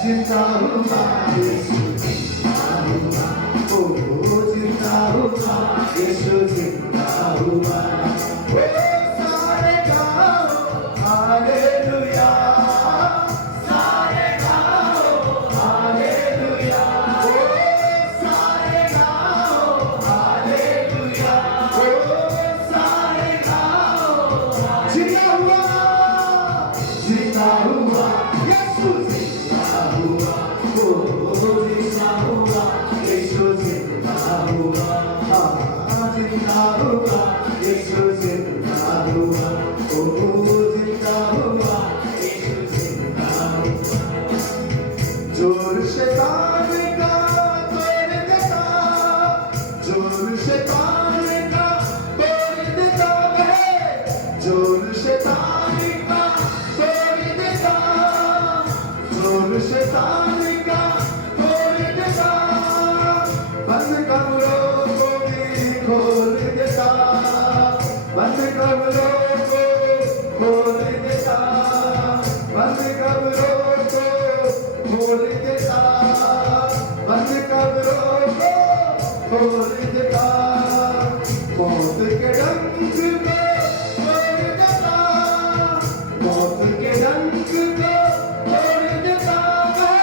जिंदा हुआ यीशु, जिंदा हुआ, ओ जिंदा हुआ यीशु, जिंदा हुआ। सारे गाओ हालेलुया, सारे गाओ हालेलुया, सारे गाओ हालेलुया, सारे गाओ। जिंदा हुआ, जिंदा हुआ यीशु, जिंदा हुआ, ओ जिंदा हुआ यीशु, जिंदा हुआ। जिंदा हुआ यीशु, जिंदा हुआ, ओ जिंदा हुआ यीशु, जिंदा हुआ। जोर शैतान का तोड़ देता, जोर शैतान का तोड़ देता है, जोर शैतान का तोड़ देता, जोर शैतान का तोड़ देता। बंद कमरों को भी खोल देता, बंद कमरों को खोल देता, बंद कमरों को खोल देता, बंद कब्रों को खोल देता। मौत के डंक को तोड़ देता, मौत के डंक को तोड़ देता है।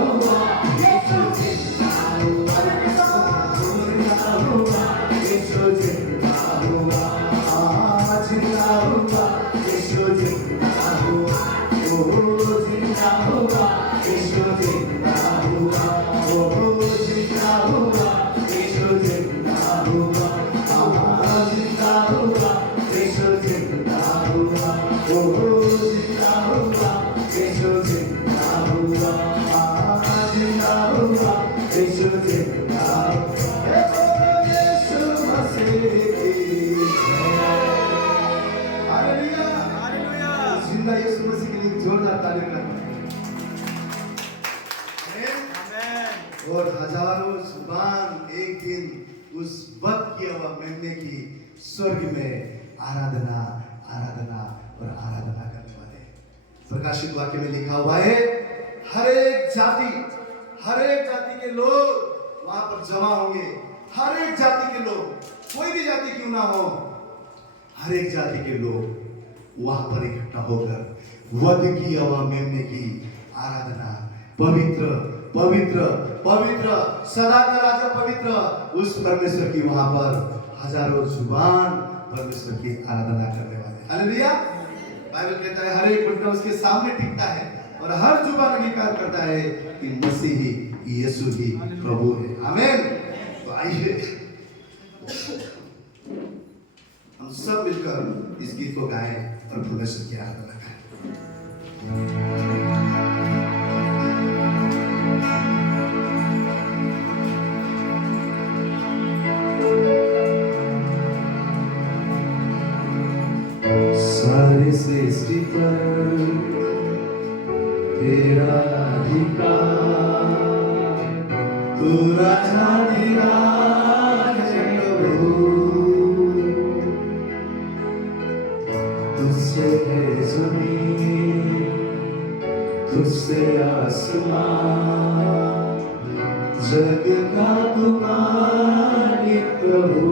हुआ, यीशु जिंदा हुआ, यीशु जिंदा हुआ, जिंदा हुआ, यीशु जिंदा हुआ, ओ जिंदा हुआ, यीशु जिंदा हुआ, ओ जिंदा हुआ, यीशु जिंदा हुआ, जिंदा हुआ, यीशु जिंदा हुआ, ओ जिंदा हुआ, यीशु जिंदा हुआ, जिंदा हुआ, यीशु जिंदा हुआ, यीशु मसीह की हालेलुया, हालेलुया। जिंदा यीशु मसीह के लिए जोरदार ताली बजाएं। आमेन। और हजारों जुबान एक दिन उस वक्त की हवा मेमने की स्वर्ग में आराधना आराधना और आराधना करने वाले। प्रकाशित वाक्य में लिखा हुआ है, हर एक जाति के लोग वहां पर जमा होंगे। हर एक जाति के लोग, कोई भी जाति क्यों ना हो, हर एक जाति के लोग वहां पर इकट्ठा होकर वध की हवा मेमने की आराधना, पवित्र पवित्र पवित्र सदा का राजा पवित्र उस परमेश्वर की वहां पर हजारों जुबान परमेश्वर की आराधना करने वाले। हालेलुया। बाइबल कहता है हर एक घुटना उसके सामने टिकता है और हर जुबान अंगीकार करता है कि मसीह ही यीशु ही प्रभु है। आमीन। तो आइए हम सब मिलकर इस गीत को गाएं और परमेश्वर की आराधना करें। सारी सृष्टि पर तेरा अधिकार, तू राजाधिराज है प्रभु, तुझसे है जमीन, तुझसे आसमान, जग का तू मालिक प्रभु।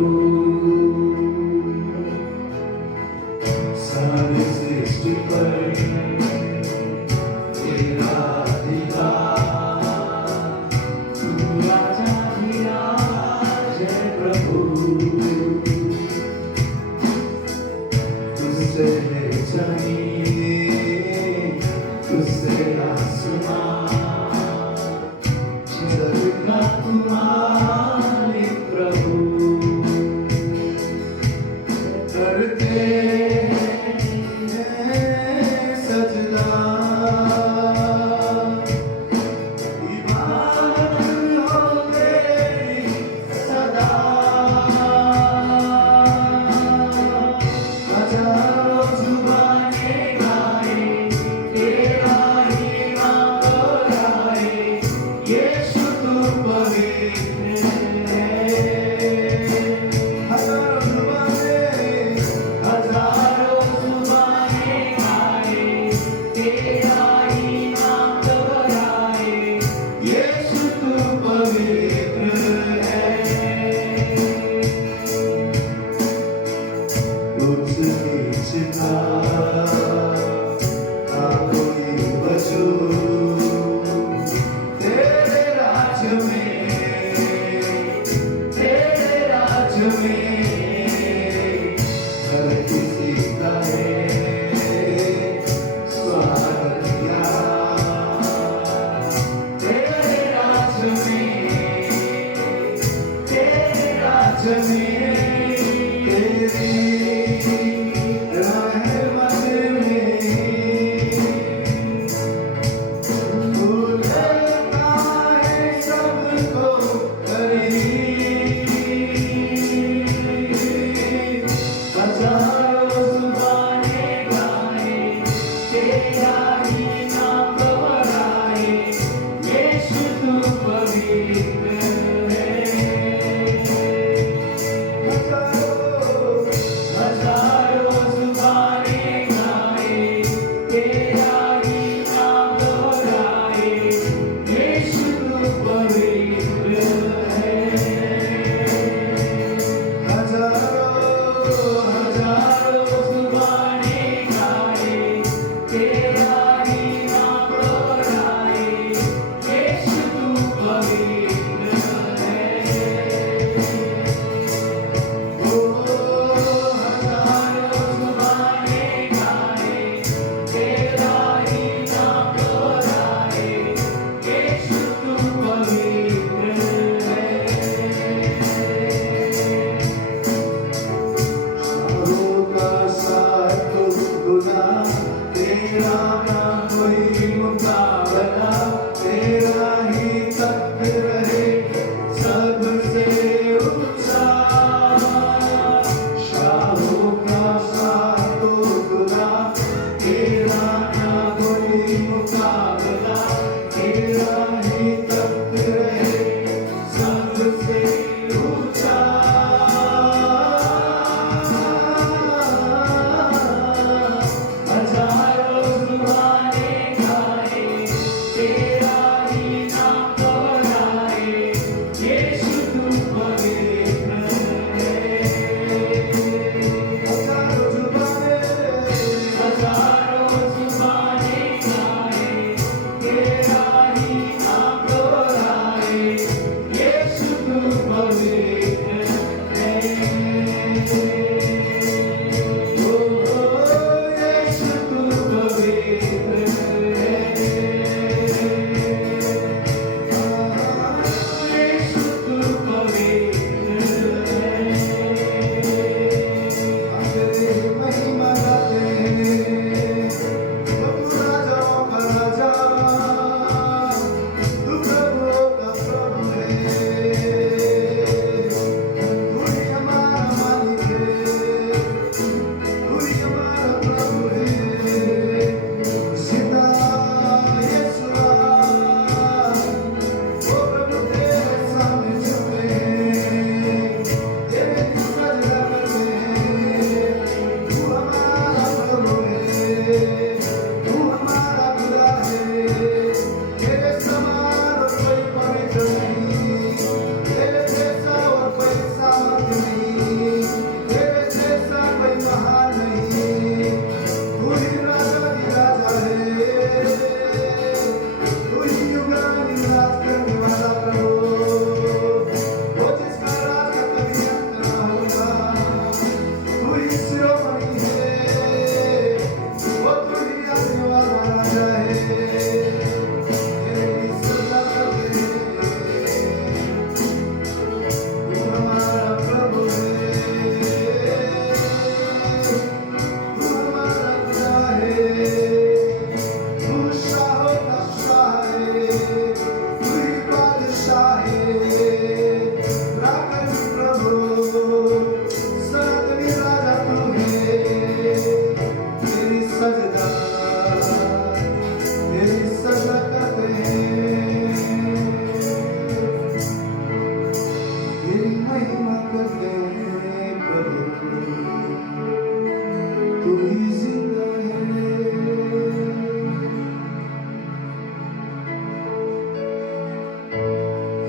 सारी सृष्टि पर तेरा अधिकार, तू राजाधिराज है प्रभु, तुझसे है जमीन, तुझसे आसमान, जग का तू मालिक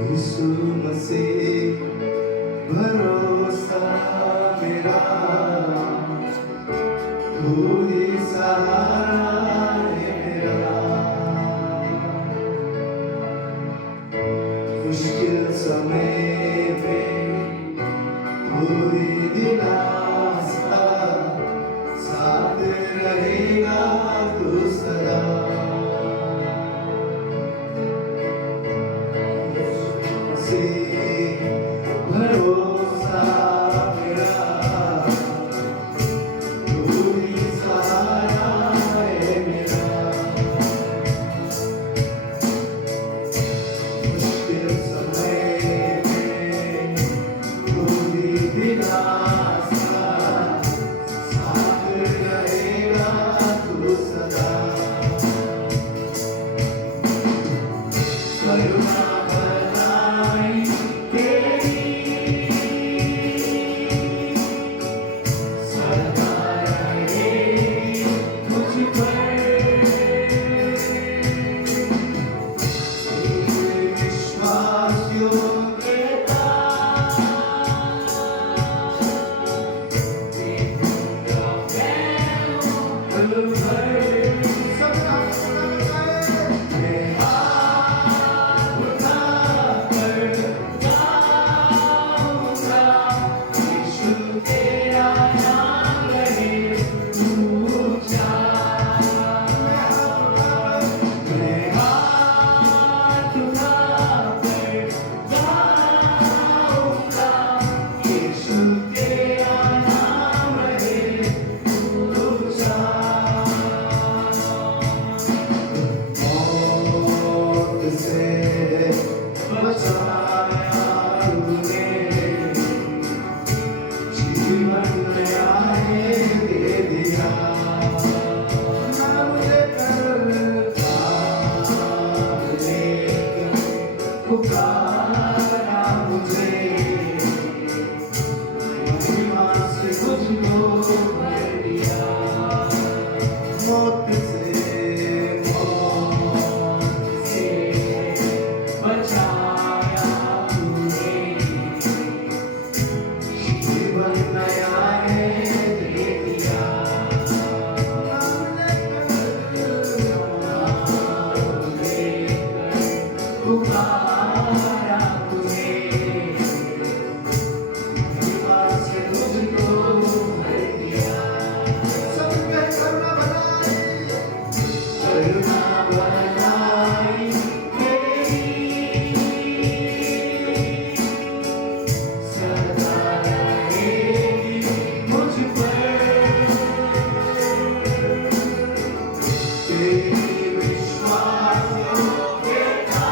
यीशु मसीह भरोसा मेरा, तू ही सहारा है मेरा। मुश्किल समय में तू ही दिलासा, साथ रहेगा तू सदा। भरोसा मेरा, तू ही सहारा है मेरा। मुश्किल समय में तू ही दिलासा, साथ रहेगा तू सदा। करुणा बनाई तेरी, सदा रहेगी मुझ पर। तेरे विश्वास योग्यता देखूंगा मैं पल भर। सबका मैं हाथ उठाकर गाऊंगा, यीशु तेरा नाम रहे ऊंचा। मैं हाथ उठाकर गाऊंगा, यीशु तेरा नाम रहे ऊंचा। मौत से बचाया तूने, जीवन नया है दे दिया। नाम लेकर काम लेकर पुकारा मुझे, महिमा से मुझको भर दिया। मौत से बचाया तूने, जीवन नया है दे दिया। नाम लेकर पुकारा मुझे, महिमा से मुझको भर दिया। सब पे करुणा बनाई तेरी, सदा रहेगी मुझ पर। तेरी विश्वास योग्यता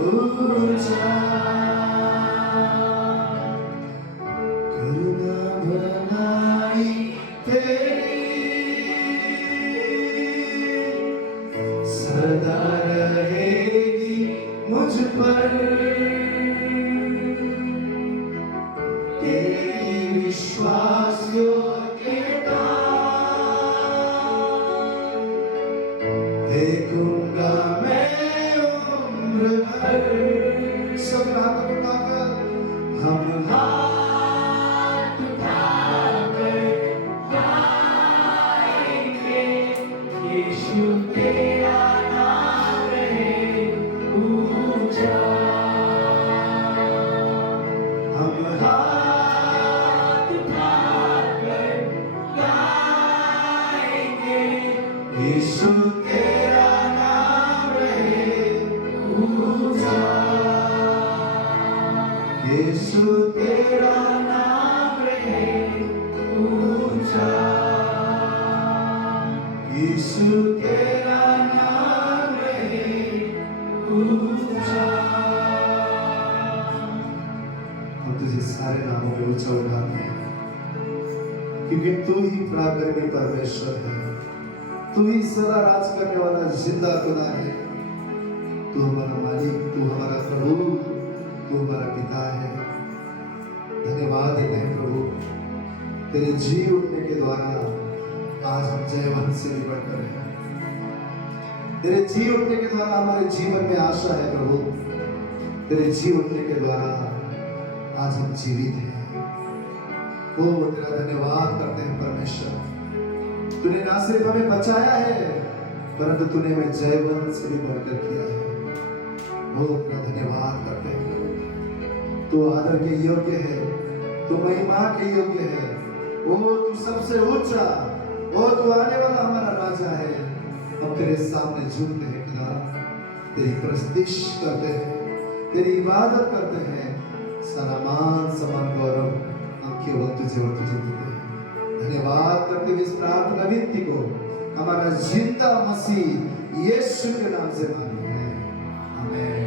ऊंचा करुणा भलाई तेरी सदा रहेगी मुझ पर तेरी विश्वास योग्यता देखूंगा मैं उम्र भर सब रात उठाकर हम हाथ उठाकर गाएंगे यीशु तेरा नाम रहे ऊंचा हम हाथ उठाकर गाएंगे यीशु तेरा नाम रहे ऊंचा यीशु तेरा नाम रहे ऊंचा यीशु तेरा नाम रहे ऊंचा हम तुझे सारे नामों में ऊंचा उठाते हैं क्योंकि तू ही पराक्रमी परमेश्वर है तू ही सदा राज करने वाला जिंदा खुदा है तू हमारा मालिक तू हमारा प्रभु तू हमारा पिता है धन्यवाद देते हैं प्रभु तेरे जी उठने के द्वारा आज हम जयवंत से निकट कर रहे हैं तेरे जी उठने के द्वारा हमारे जीवन में आशा है प्रभु तेरे जी उठने के द्वारा आज हम जीवित हैं ओ तेरा धन्यवाद करते हैं परमेश्वर तूने ना सिर्फ हमें बचाया है परंतु तूने हमें जयवंत से भी बढ़कर किया है ओ तेरा धन्यवाद करते हैं तू आदर के योग्य है तू महिमा के योग्य है ओ तू सबसे ऊंचा ओ तू आने वाला हमारा राजा है हम तेरे सामने झुकते हैं खुदा तेरी प्रस्तुति करते हैं तेरी इबादत करते हैं सारा मान सम्मान गौरव हम केवल तुझे और तुझे देते हैं धन्यवाद करते हुए इस प्रार्थना विनती को हमारा जिंदा मसीह यीशु के नाम से मांगते हैं आमीन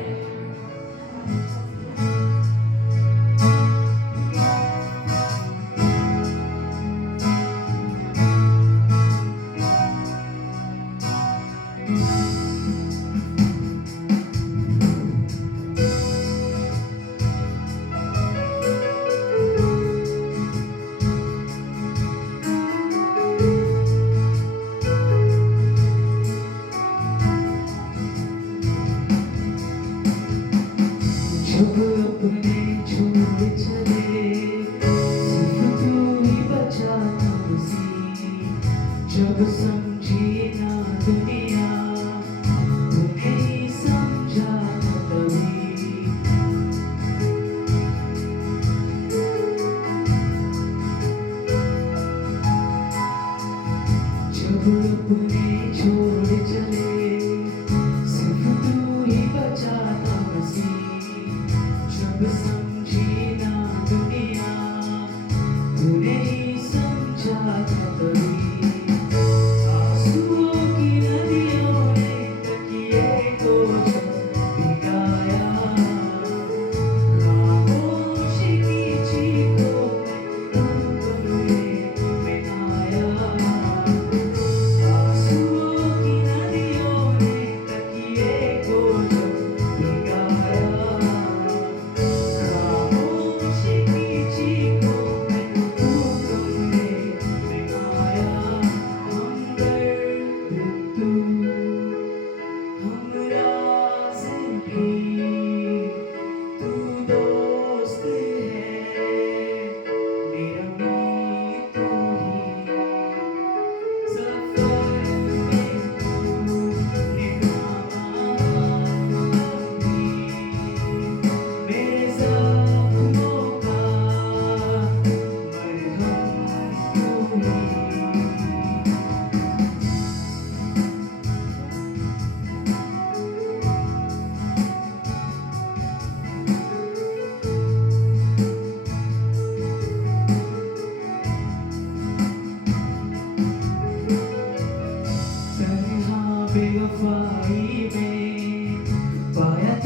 जब अपने छोड़ चले सिर्फ तू ही बचा मसीह जब समझी ना दुनिया तूने ही समझा तभी जब अपने छोड़ चले सिर्फ तू ही बचाता मसीह जब समझी ना दुनिया तूने ही समझा तभी आंसुओं की नदियों ने तकिए को भिगाया खामोशी की चीखों में तुम कमरे में आया आंसुओं की नदियों ने तकिए को भिगाया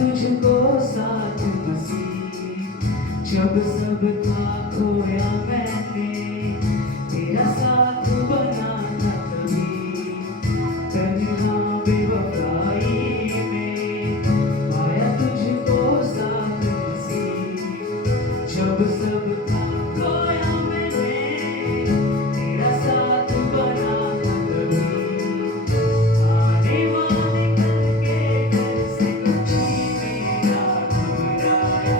तुझको साथ मसीह, जब सब था खोया मैंने, तेरा साथ बना था कभी, तन्हा बेवफाई में, पाया तुझको साथ मसीह, जब सब था खोया मैंने, तेरा साथ बना था कभी, आने वाले कल के डर से कुछ मेरा घबराया,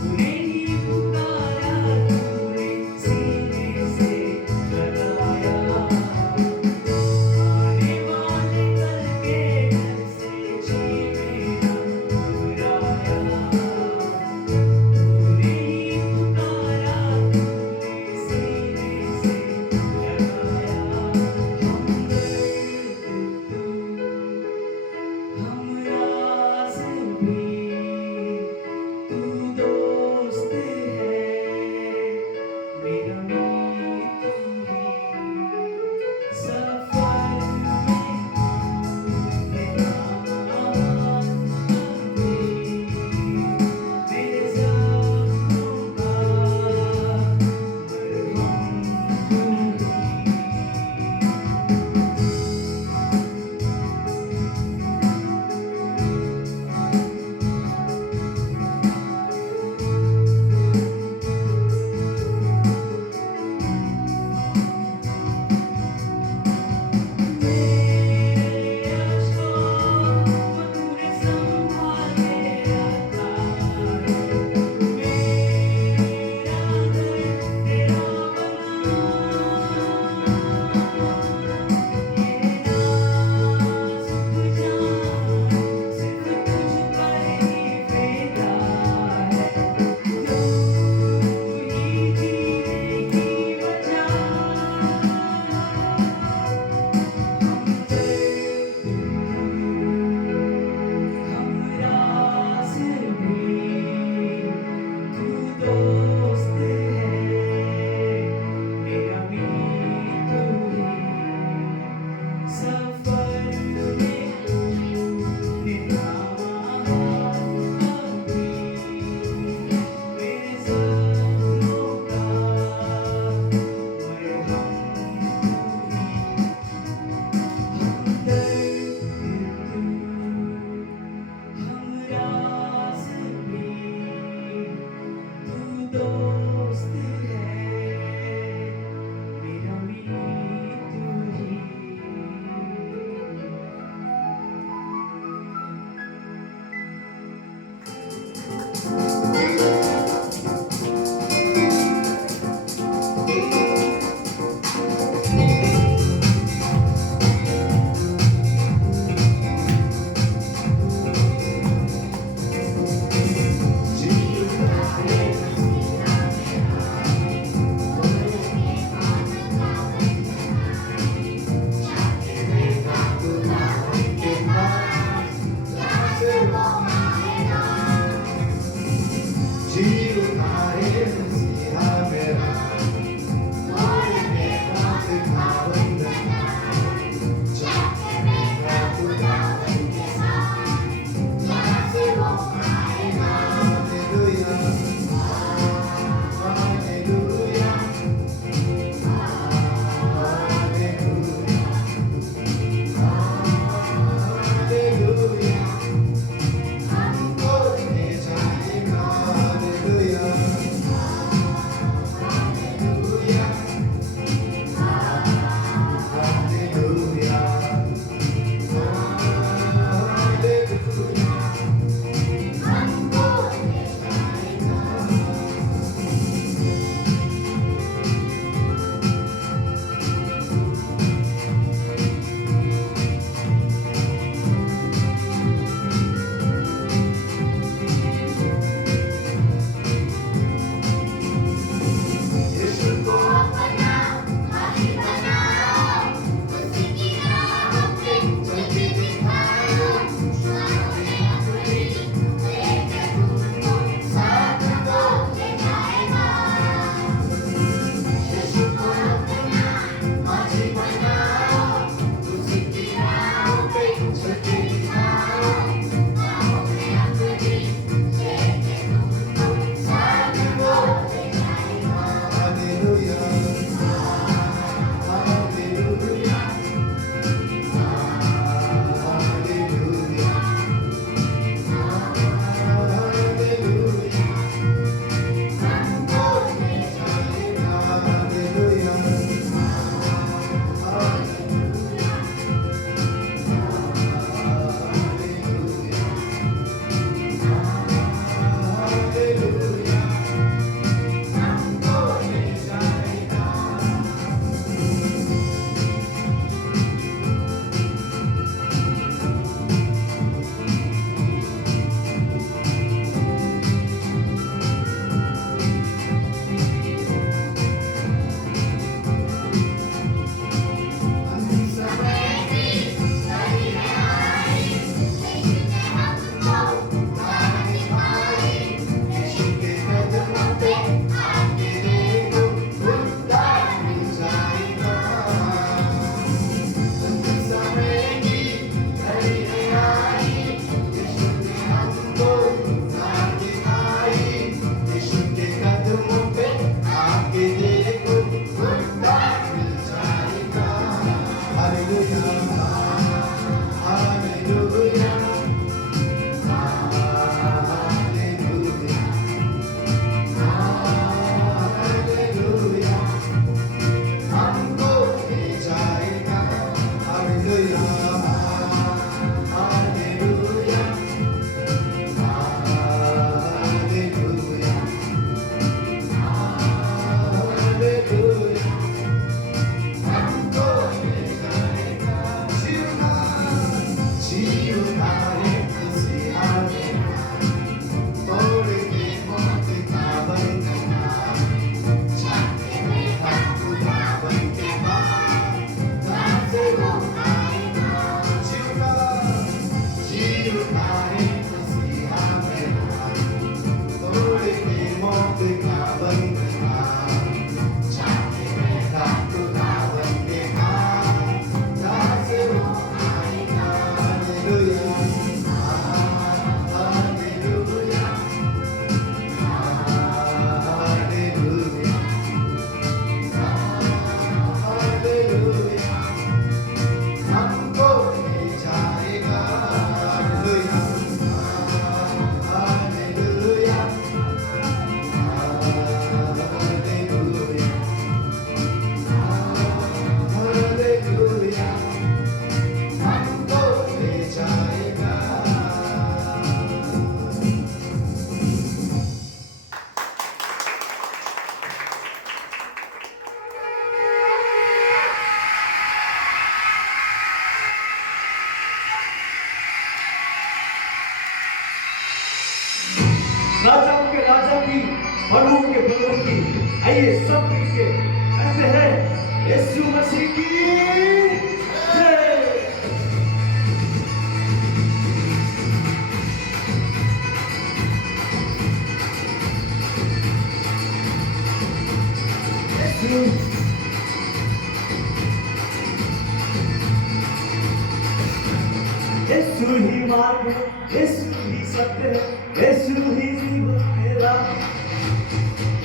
तूने ही पुकारा, तूने है मसीहा मेरा, तोड़ के मौत का बंधना, जाके रहेगा खुदावन के हाथ, दास वो आएगा। हालेलुया, हालेलुया, हालेलुया, हालेलुया, हमको ले जाएगा। हालेलुया, हालेलुया, हालेलुया, हमको ले जाएगा। राजाओं के राजा की, प्रभुओं के प्रभु की, आइए सब मिलके कहते हैं यीशु मसीह की जय। यीशु ही मार्ग है, यीशु ही सत्य है, यीशु ही जीवन मेरा।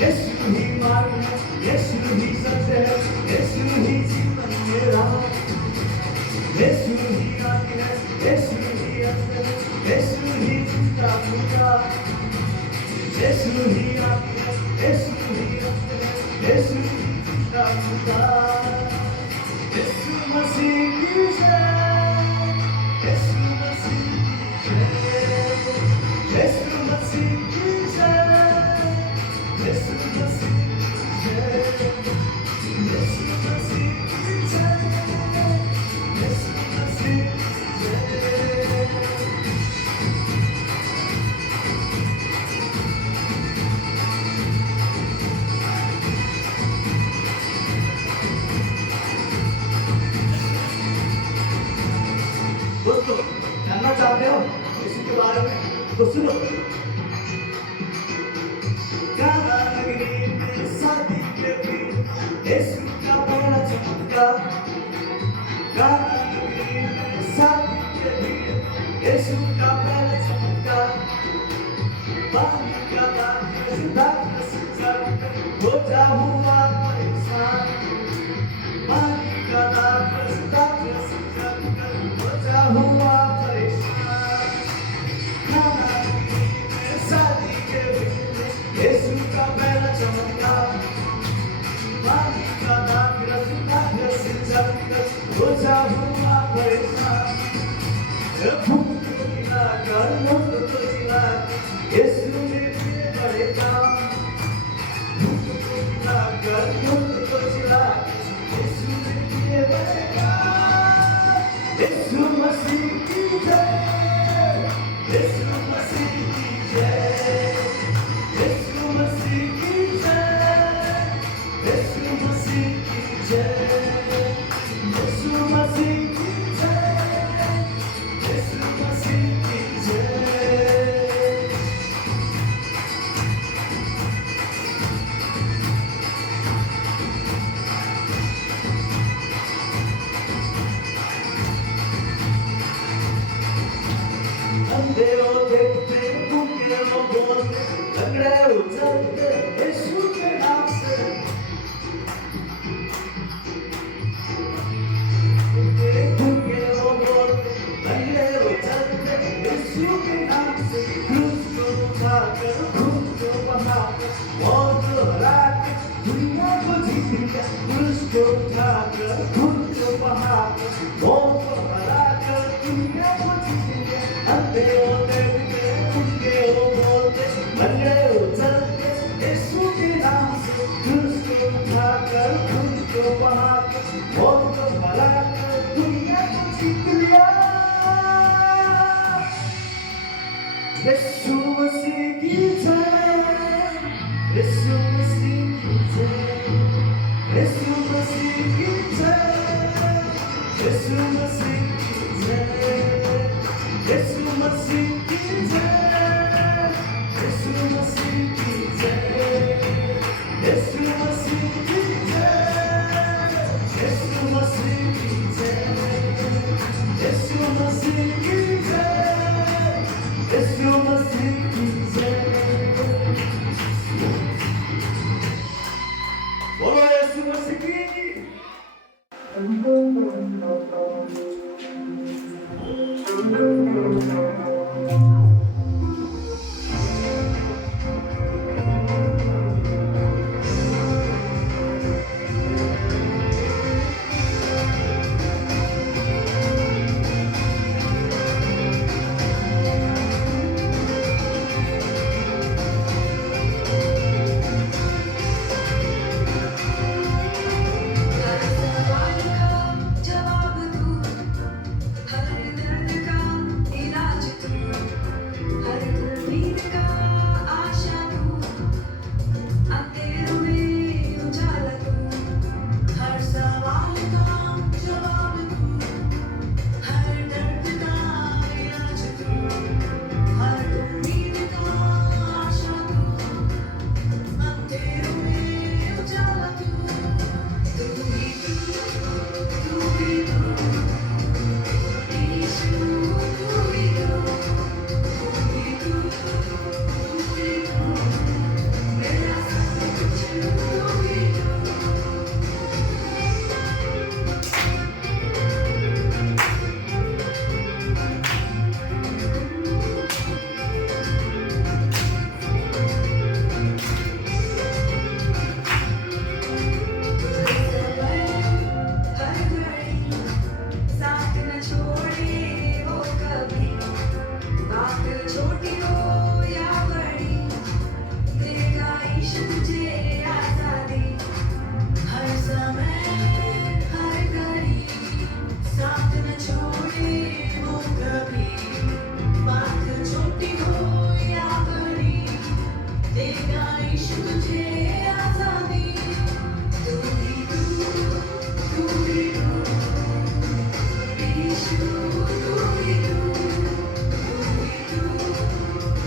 यीशु ही मार्ग है, यीशु ही सत्य है, यीशु ही जीवन मेरा। यीशु ही आदि है, यीशु ही अंत है, यीशु ही जीता पूरा। यीशु ही आदि है, यीशु ही अंत है, यीशु ही जीता पूरा। यीशु मसीह की जय, यीशु मसीह की जय, यीशु मसीह की जय, यीशु मसीह की जय, यीशु मसीह की जय, यीशु मसीह की जय। दोस्तों जानना चाहते हो इसी के बारे में तो सुनो। काना नगरी में शादी के दिन यीशु का बड़ा चमत्कार। काना नगरी में शादी के दिन यीशु का बड़ा चमत्कार। पानी का दाग से हो जा हुआ परेशान। पानी का दाग से हो जा हुआ परेशान। खाना में शादी के दिन यीशु का पहला चमत्कार। पानी का दाग से हो जा हुआ परेशान। भूख को खिलाकर मुफ्त को जिलाकर यीशु ने किए बड़े काम। भूख को खिलाकर मुफ्त को जिलाकर यीशु ने किए बड़े काम। यीशु मसीह की जय, यीशु मसीह की जय, यीशु मसीह की जय, यीशु मसीह की जय, यीशु मसीह की जय, यीशु मसीह की जय। अंधे हो देखते, गूंगे हो बोलते, लंगड़े हो चलते यीशु के नाम से। गूंगे हो बोलते, लंगड़े हो चलते यीशु के नाम से। क्रूस को उठाकर, खून को बहाकर, मौत को हराकर दुनिया को जीत लिया। क्रूस को उठाकर, खून को बहाकर, मौत को हराकर दुनिया को जीत लिया। अंधे हो देखते, गूंगे हो बोलते, लंगड़े हो चलते यीशु के नाम से। क्रूस को उठाकर, खून को बहाकर, मौत को हराकर दुनिया को जीत लिया। यीशु मसीह की जय, यीशु मसीह की जय, यीशु मसीह की जय, यीशु मसीह की जय, यीशु मसीह की यीशु मसीह की जय। बोलो यीशु मसीह की। हर सवाल का जवाब दूं, हर दर्द का इलाज दूं, हर उम्मीद का आशा दूं, अंधेरों में उजाला दूं। हर सवाल का जवाब दूं, हर दर्द का इलाज दूं, हर उम्मीद का आशा दूं, अंधेरों में उजाला दूं। तू ही तू, तू ही तू, यीशु तू ही तू, तू ही तू, तू ही तू, मेरा सब कुछ तू ही तू। हर घड़ी साथ न छोड़े वो कभी, बात छोटी हो या बड़ी, देगा ईश्वर तुझे आजादी। हर समय हर घड़ी साथ न छोड़े वो कभी, बात छोटी हो या बड़ी, देगा ईश्वर तुझे आजादी। तू ही तू, तू ही तू, यीशु तू ही तू, तू ही तू,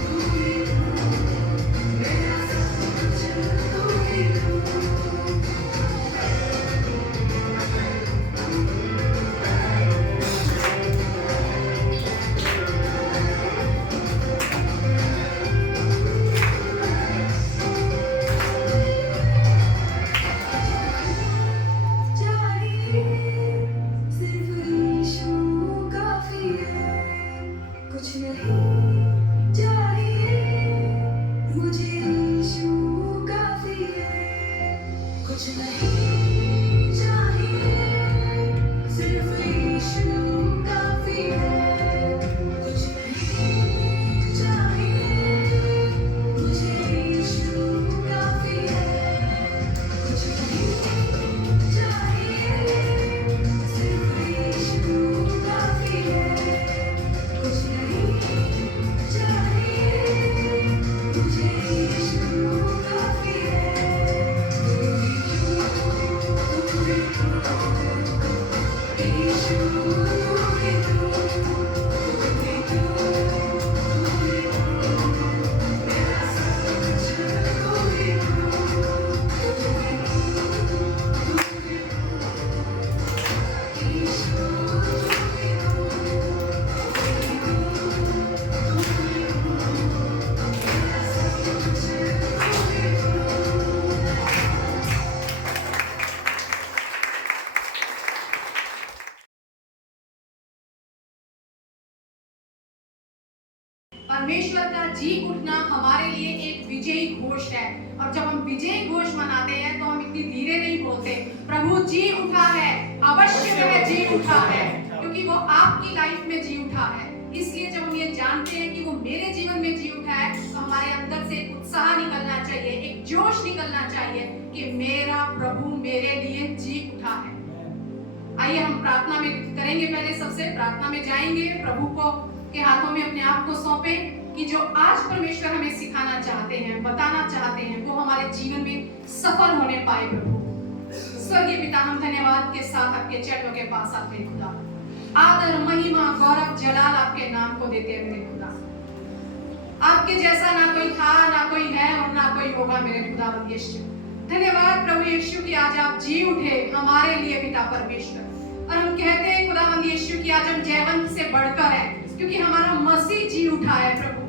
तू ही तू, मेरा सब कुछ तू ही तू। चाहिए सिर्फ यीशु काफी है, कुछ नहीं चाहिए मुझे, यीशु काफी है, कुछ नहीं चाहिए सिर्फ यीशु काफी है, कुछ नहीं चाहिए मुझे, यीशु काफी है, कुछ नहीं चाहिए सिर्फ यीशु काफी है, कुछ नहीं चाहिए मुझे, यीशु काफी है। तू ही तू, यीशु तू ही तू, तू ही तू, तू ही तू, मेरा सब कुछ तू ही तू, तू ही तू, तू ही तू, यीशु तू ही तू, तू ही तू, तू ही तू, मेरा सब कुछ तू ही तू। परमेश्वर का जी उठना हमारे लिए एक विजयी घोष है, और जब हम विजयी घोष मनाते हैं तो हम इतनी धीरे नहीं बोलते। प्रभु जी उठा है, अवश्य वह जी उठा है, क्योंकि वो आपकी लाइफ में जी उठा है। इसलिए जब हम ये जानते हैं कि वो मेरे जीवन में जी उठा है, तो हमारे अंदर से एक उत्साह निकलना चाहिए, एक जोश निकलना चाहिए कि मेरा प्रभु मेरे लिए जी उठा है। आइए हम प्रार्थना में करेंगे, पहले सबसे प्रार्थना में जाएंगे, प्रभु को के हाथों में अपने आप को सौंपें कि जो आज परमेश्वर हमें सिखाना चाहते हैं, बताना चाहते हैं, वो हमारे जीवन में सफल होने पाए। प्रभु स्वर्गीय पिता, हम धन्यवाद के साथ आपके चरणों के पास आते हैं खुदा। आदर, महिमा, गौरव, जलाल आपके नाम को देते हैं मेरे खुदा। आपके जैसा ना कोई था, ना कोई है और ना कोई होगा मेरे खुदावंद यीशु। धन्यवाद प्रभु यीशु कि आज आप जी उठे हमारे लिए पिता परमेश्वर, और हम कहते हैं खुदावंद यीशु कि आज हम जयवंत से बढ़कर हैं, क्योंकि हमारा मसीह जी उठा है प्रभु।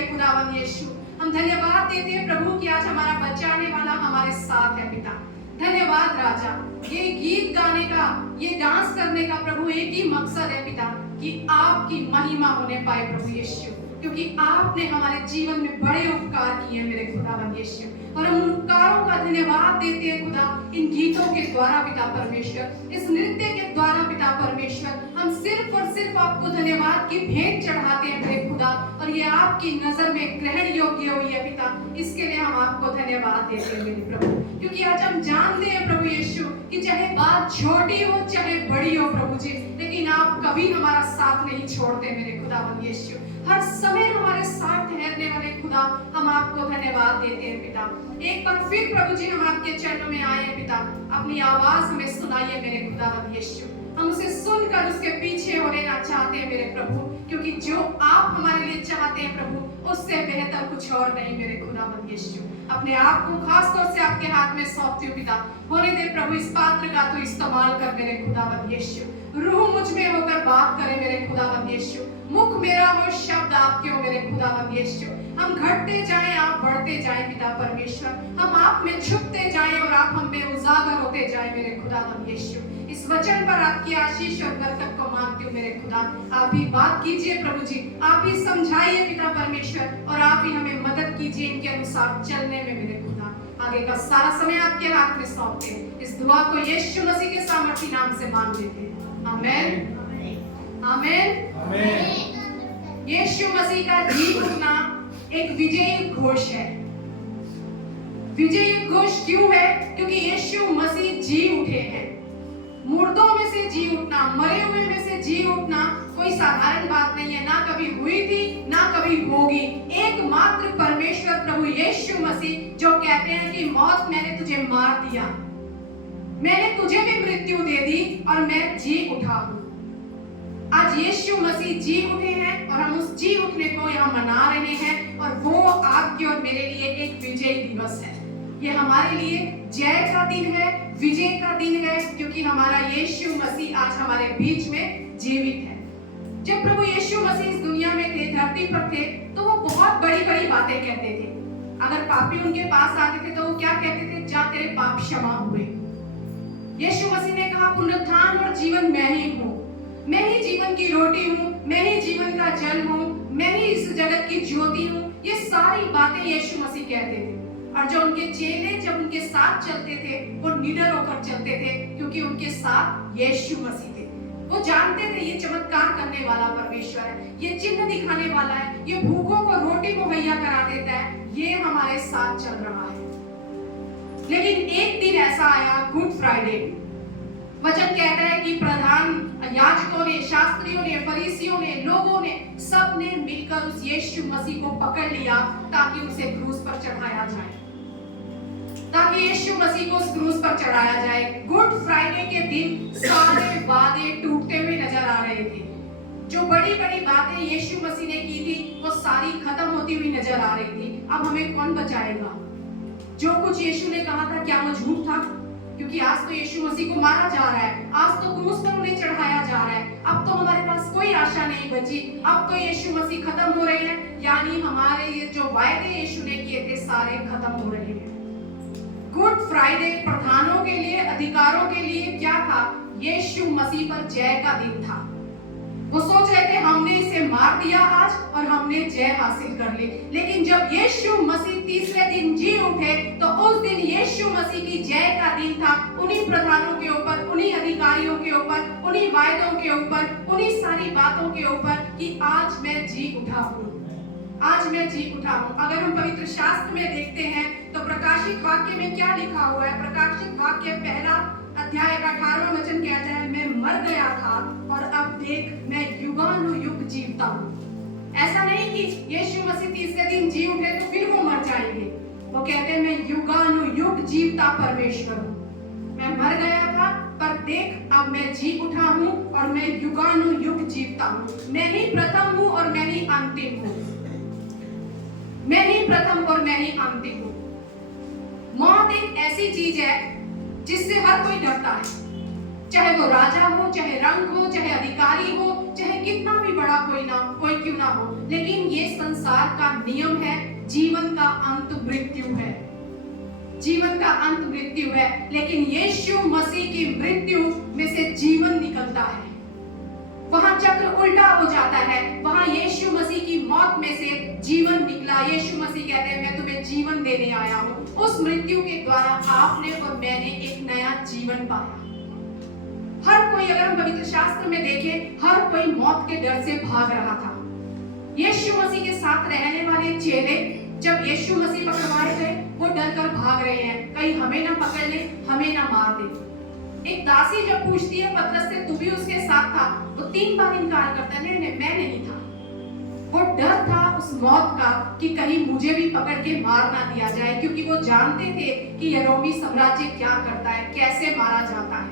है खुदावन यीशु। हम धन्यवाद देते हैं प्रभु कि आज हमारा बचाने वाला हमारे साथ है पिता। धन्यवाद राजा। ये गीत गाने का, ये डांस करने का प्रभु एक ही मकसद है पिता, कि आपकी महिमा होने पाए प्रभु यीशु, क्योंकि आपने हमारे जीवन में बड़े उपकार किए मेरे खुदावन यीशु। और हम उन उपकारों का धन्यवाद देते हैं खुदा, इन गीतों के द्वारा पिता परमेश्वर, इस नृत्य के द्वारा पिता परमेश्वर, हम सिर्फ और सिर्फ आपको धन्यवाद की भेंट चढ़ाते हैं मेरे खुदा, और ये आपकी नजर में ग्रहण योग्य हुई है पिता। इसके लिए हम आपको धन्यवाद देते हैं मेरे प्रभु, क्योंकि आज हम जानते हैं प्रभु यीशु कि चाहे बात छोटी हो चाहे बड़ी हो प्रभु जी, लेकिन आप कभी हमारा साथ नहीं छोड़ते मेरे खुदावन यीशु। हर समय हमारे साथ ठहरने वाले खुदा, हम आपको धन्यवाद देते हैं पिता। एक बार फिर प्रभु जी हम आपके चरणों में आए हैं पिता, अपनी आवाज हमें सुनाइए मेरे खुदावन यीशु। हम उसे सुनकर उसके पीछे हो लेना चाहते हैं मेरे प्रभु, क्योंकि जो आप हमारे लिए चाहते हैं प्रभु, उससे बेहतर कुछ और नहीं मेरे खुदावन यीशु। अपने आप को खास तौर से आपके हाथ में सौंपती हूँ पिता। होने दे प्रभु इस पात्र का तो इस्तेमाल कर मेरे खुदावन यीशु। रूह मुझ में होकर बात करे मेरे खुदावन यीशु। मुख मेरा हो, शब्द आपके हो मेरे खुदावन यीशु। हम घटते जाएं, आप बढ़ते जाएं पिता परमेश्वर। हम आप में छुपते जाएं और आप हम में उजागर होते जाएं मेरे खुदावन यीशु। इस वचन पर आपकी आशीष और बरकत को मांगती हूँ मेरे खुदा। आप ही बात कीजिए प्रभु जी, आप ही समझाइए पिता परमेश्वर, और आप ही हमें मदद कीजिए इनके अनुसार चलने में मेरे खुदा। आगे का सारा समय आपके हाथ में सौंपते हैं। इस दुआ को यीशु मसीह के सामर्थी नाम से मांग लेते हैं, आमेन आमेन आमेन। यीशु मसीह का जी उठना एक विजयी घोष है। विजयी घोष क्यों है? क्योंकि यीशु मसीह जी उठे हैं। मुर्दों में से जी उठना, मरे हुए में से जी उठना कोई साधारण बात नहीं है, ना कभी हुई थी ना कभी होगी। एकमात्र परमेश्वर प्रभु यीशु मसीह जो कहते हैं कि मौत मैंने तुझे मार दिया, मैंने तुझे भी मृत्यु दे दी और मैं जी उठा हूं। आज यीशु मसीह जी उठे हैं और हम उस जी उठने को यहाँ मना रहे हैं, और वो आपके और मेरे लिए एक विजयी दिवस है। ये हमारे लिए जय का दिन है, विजय का दिन है, क्योंकि हमारा यीशु मसीह आज हमारे बीच में जीवित है। जब प्रभु यीशु मसीह इस दुनिया में थे, धरती पर थे, तो वो बहुत बड़ी बड़ी बातें कहते थे। अगर पापी उनके पास आते थे तो वो क्या कहते थे? जा तेरे पाप क्षमा हुए। यीशु मसीह ने कहा पुनरुत्थान और जीवन मैं ही हूँ, मैं ही जीवन की रोटी हूँ, मैं ही जीवन का जल हूँ, मैं ही इस जगत की ज्योति हूँ। ये सारी बातें यीशु मसीह कहते थे, और जो उनके चेले जब उनके साथ चलते थे वो निडर होकर चलते थे, क्योंकि उनके साथ यीशु मसीह थे। वो जानते थे ये चमत्कार करने वाला परमेश्वर है, ये चिन्ह दिखाने वाला है, ये भूखों को रोटी मुहैया करा देता है, ये हमारे साथ चल रहा है। लेकिन एक दिन ऐसा आया, गुड फ्राइडे। वचन कहता है कि प्रधान याजकों ने, शास्त्रियों ने, फरीसियों ने, लोगों ने, सब ने मिलकर उस यीशु मसीह को पकड़ लिया ताकि उसे क्रूस पर चढ़ाया जाए, ताकि यीशु मसीह को उस क्रूस पर चढ़ाया जाए। गुड फ्राइडे के दिन सारे वादे टूटते हुए नजर आ रहे थे। जो बड़ी बड़ी बातें यीशु मसीह ने की थी वो सारी खत्म होती हुई नजर आ रही थी। अब हमें कौन बचाएगा? जो कुछ यीशु ने कहा था क्या वो झूठ था? क्योंकि आज तो यीशु मसीह को मारा जा रहा है, आज तो क्रूस पर उन्हें चढ़ाया जा रहा है। अब तो हमारे पास कोई आशा नहीं बची, अब तो यीशु मसीह खत्म हो रहे हैं, यानी हमारे ये जो वायदे यीशु ने किए थे सारे खत्म हो रहे हैं। गुड फ्राइडे प्रधानों के लिए, अधिकारों के लिए क्या था? यीशु मसीह पर जय का दिन था। वो सोच रहे थे हमने इसे मार दिया आज और हमने जय हासिल कर ली। लेकिन जब यीशु मसीह तीसरे दिन जी उठे तो उस दिन यीशु मसीह की जय का दिन था। उन्हीं प्रधानों के ऊपर, उन्हीं अधिकारियों के ऊपर, उन्हीं वायदों के ऊपर, उन्हीं सारी बातों के ऊपर कि आज मैं जी उठा हूँ, आज मैं जी उठा हूँ। अगर हम पवित्र शास्त्र में देखते हैं तो प्रकाशित वाक्य में क्या लिखा हुआ है? प्रकाशित वाक्य पहला अध्याय का 18वां वचन कहता है, मैं मर गया था और अब देख मैं युगानुयुग जीवता हूँ। ऐसा नहीं कि यीशु मसीह तीसरे दिन जी उठे तो फिर वो मर जाएंगे। वो कहते हैं मैं युगानुयुग जीवता परमेश्वर हूँ। मैं मर गया था पर देख अब मैं जी उठा हूँ और मैं युगानुयुग जीवता हूँ। मैं ही प्रथम हूँ और मैं ही अंतिम हूँ। मैं ही प्रथम और मैं ही अंतिम हूँ। मौत एक ऐसी चीज है जिससे हर कोई डरता है। चाहे वो राजा हो, चाहे रंग हो, चाहे अधिकारी हो, चाहे कितना भी बड़ा कोई क्यों ना हो, लेकिन ये संसार का नियम है, जीवन का अंत मृत्यु है। जीवन का अंत मृत्यु है, लेकिन यीशु मसीह की मृत्यु में से जीवन निकलता है। वहां चक्र उल्टा हो जाता है, वहां यीशु मसीह की मौत में से जीवन निकला। यीशु मसीह कहते हैं मैं तुम्हें जीवन देने आया हूं। उस मृत्यु के द्वारा आपने और मैंने एक नया जीवन पाया। हर कोई, अगर हम पवित्र शास्त्र में देखें, हर कोई मौत के डर से भाग रहा था। यीशु मसीह के साथ रहने वाले चेले जब यीशु मसीह पकड़वाए गए, वो डर कर भाग रहे हैं, कहीं हमें ना पकड़ ले, हमें ना मार दे। एक दासी जब पूछती है पतरस से, तू भी उसके साथ था, वो 3 बार इनकार करता है, नहीं मैं नहीं था। वो डर था उस मौत का कि कहीं मुझे भी पकड़ के मार ना दिया जाए, क्योंकि वो जानते थे कि ये रोमी साम्राज्य क्या करता है, कैसे मारा जाता है।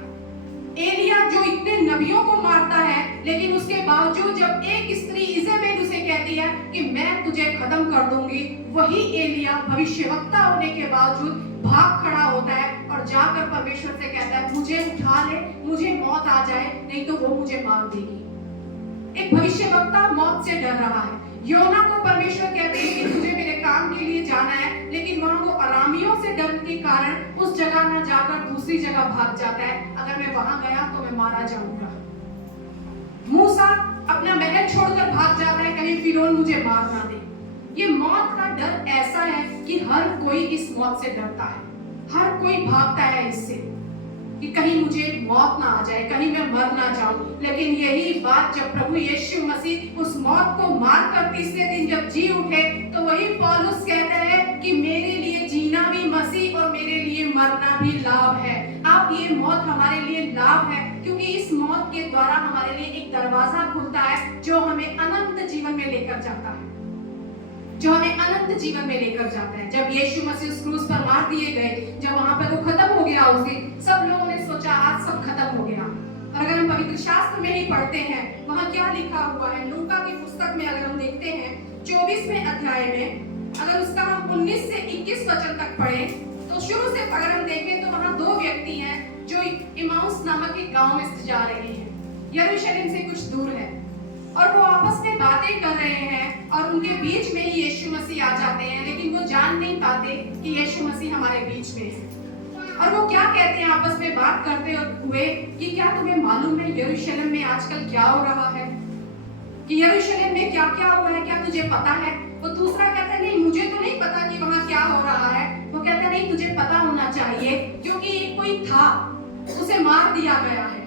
एलिया जो इतने नबियों को मारता है, लेकिन उसके बावजूद जब एक स्त्री इजेबेल उसे कहती है कि मैं तुझे खत्म कर दूंगी, वही एलिया भविष्यवक्ता होने के बावजूद भाग खड़ा होता है और जाकर परमेश्वर से कहता है मुझे उठा ले, मुझे मौत आ जाए, नहीं तो वो मुझे मार देगी। एक भविष्यवक्ता मौत से डर रहा है। योना को परमेश्वर कहते हैं कि तुझे मेरे काम के लिए जाना है, लेकिन वहां वो अरामियों से डर के कारण उस जगह ना जाकर दूसरी जगह भाग जाता है, अगर मैं वहां गया तो मैं मारा जाऊंगा। मूसा अपना महल छोड़कर भाग जाता है, कहीं फिरौन मुझे मार ना दे। ये मौत का डर ऐसा है कि हर कोई इस मौत से डरता है, हर कोई भागता है इससे कि कहीं मुझे मौत ना आ जाए, कहीं मैं मर ना जाऊं। लेकिन यही बात जब प्रभु यीशु मसीह उस मौत को मारकर तीसरे दिन जब जी उठे, तो वही पौलुस कहता है कि मेरे लिए जीना भी मसीह और मेरे लिए मरना भी लाभ है। आप, ये मौत हमारे लिए लाभ है, क्योंकि इस मौत के द्वारा हमारे लिए एक दरवाजा खुलता है जो हमें अनंत जीवन में लेकर जाता है, जो हमें अनंत जीवन में लेकर जाता है। जब यीशु मसीह उस क्रूस पर मार दिए गए, जब वहां पर वो खत्म हो गया, उस दिन सब लोगों ने सोचा आज सब खत्म हो गया। और अगर हम पवित्र शास्त्र में ही पढ़ते हैं, वहां क्या लिखा हुआ है, लूका की पुस्तक में अगर हम देखते हैं 24वें अध्याय में, अगर उसका हम 19 से 21 वचन तक पढ़ें, तो शुरू से अगर हम देखें तो वहां 2 व्यक्ति हैं जो इमाउस नामक एक गांव में से जा रहे हैं, यरूशलेम से कुछ दूर है, और वो आपस में बातें कर रहे हैं और उनके बीच में ही यीशु मसीह आ जाते हैं, लेकिन वो जान नहीं पाते कि यीशु मसीह हमारे बीच में है। और वो क्या कहते हैं आपस में बात करते हुए कि क्या तुम्हें मालूम है यरूशलेम में आजकल क्या हो रहा है, कि यरूशलेम में क्या क्या हुआ है, क्या तुझे पता है? वो दूसरा कहता है नहीं मुझे तो नहीं पता कि वहां क्या हो रहा है। वो कहता है नहीं तुझे पता होना चाहिए, क्योंकि एक कोई था, उसे मार दिया गया है।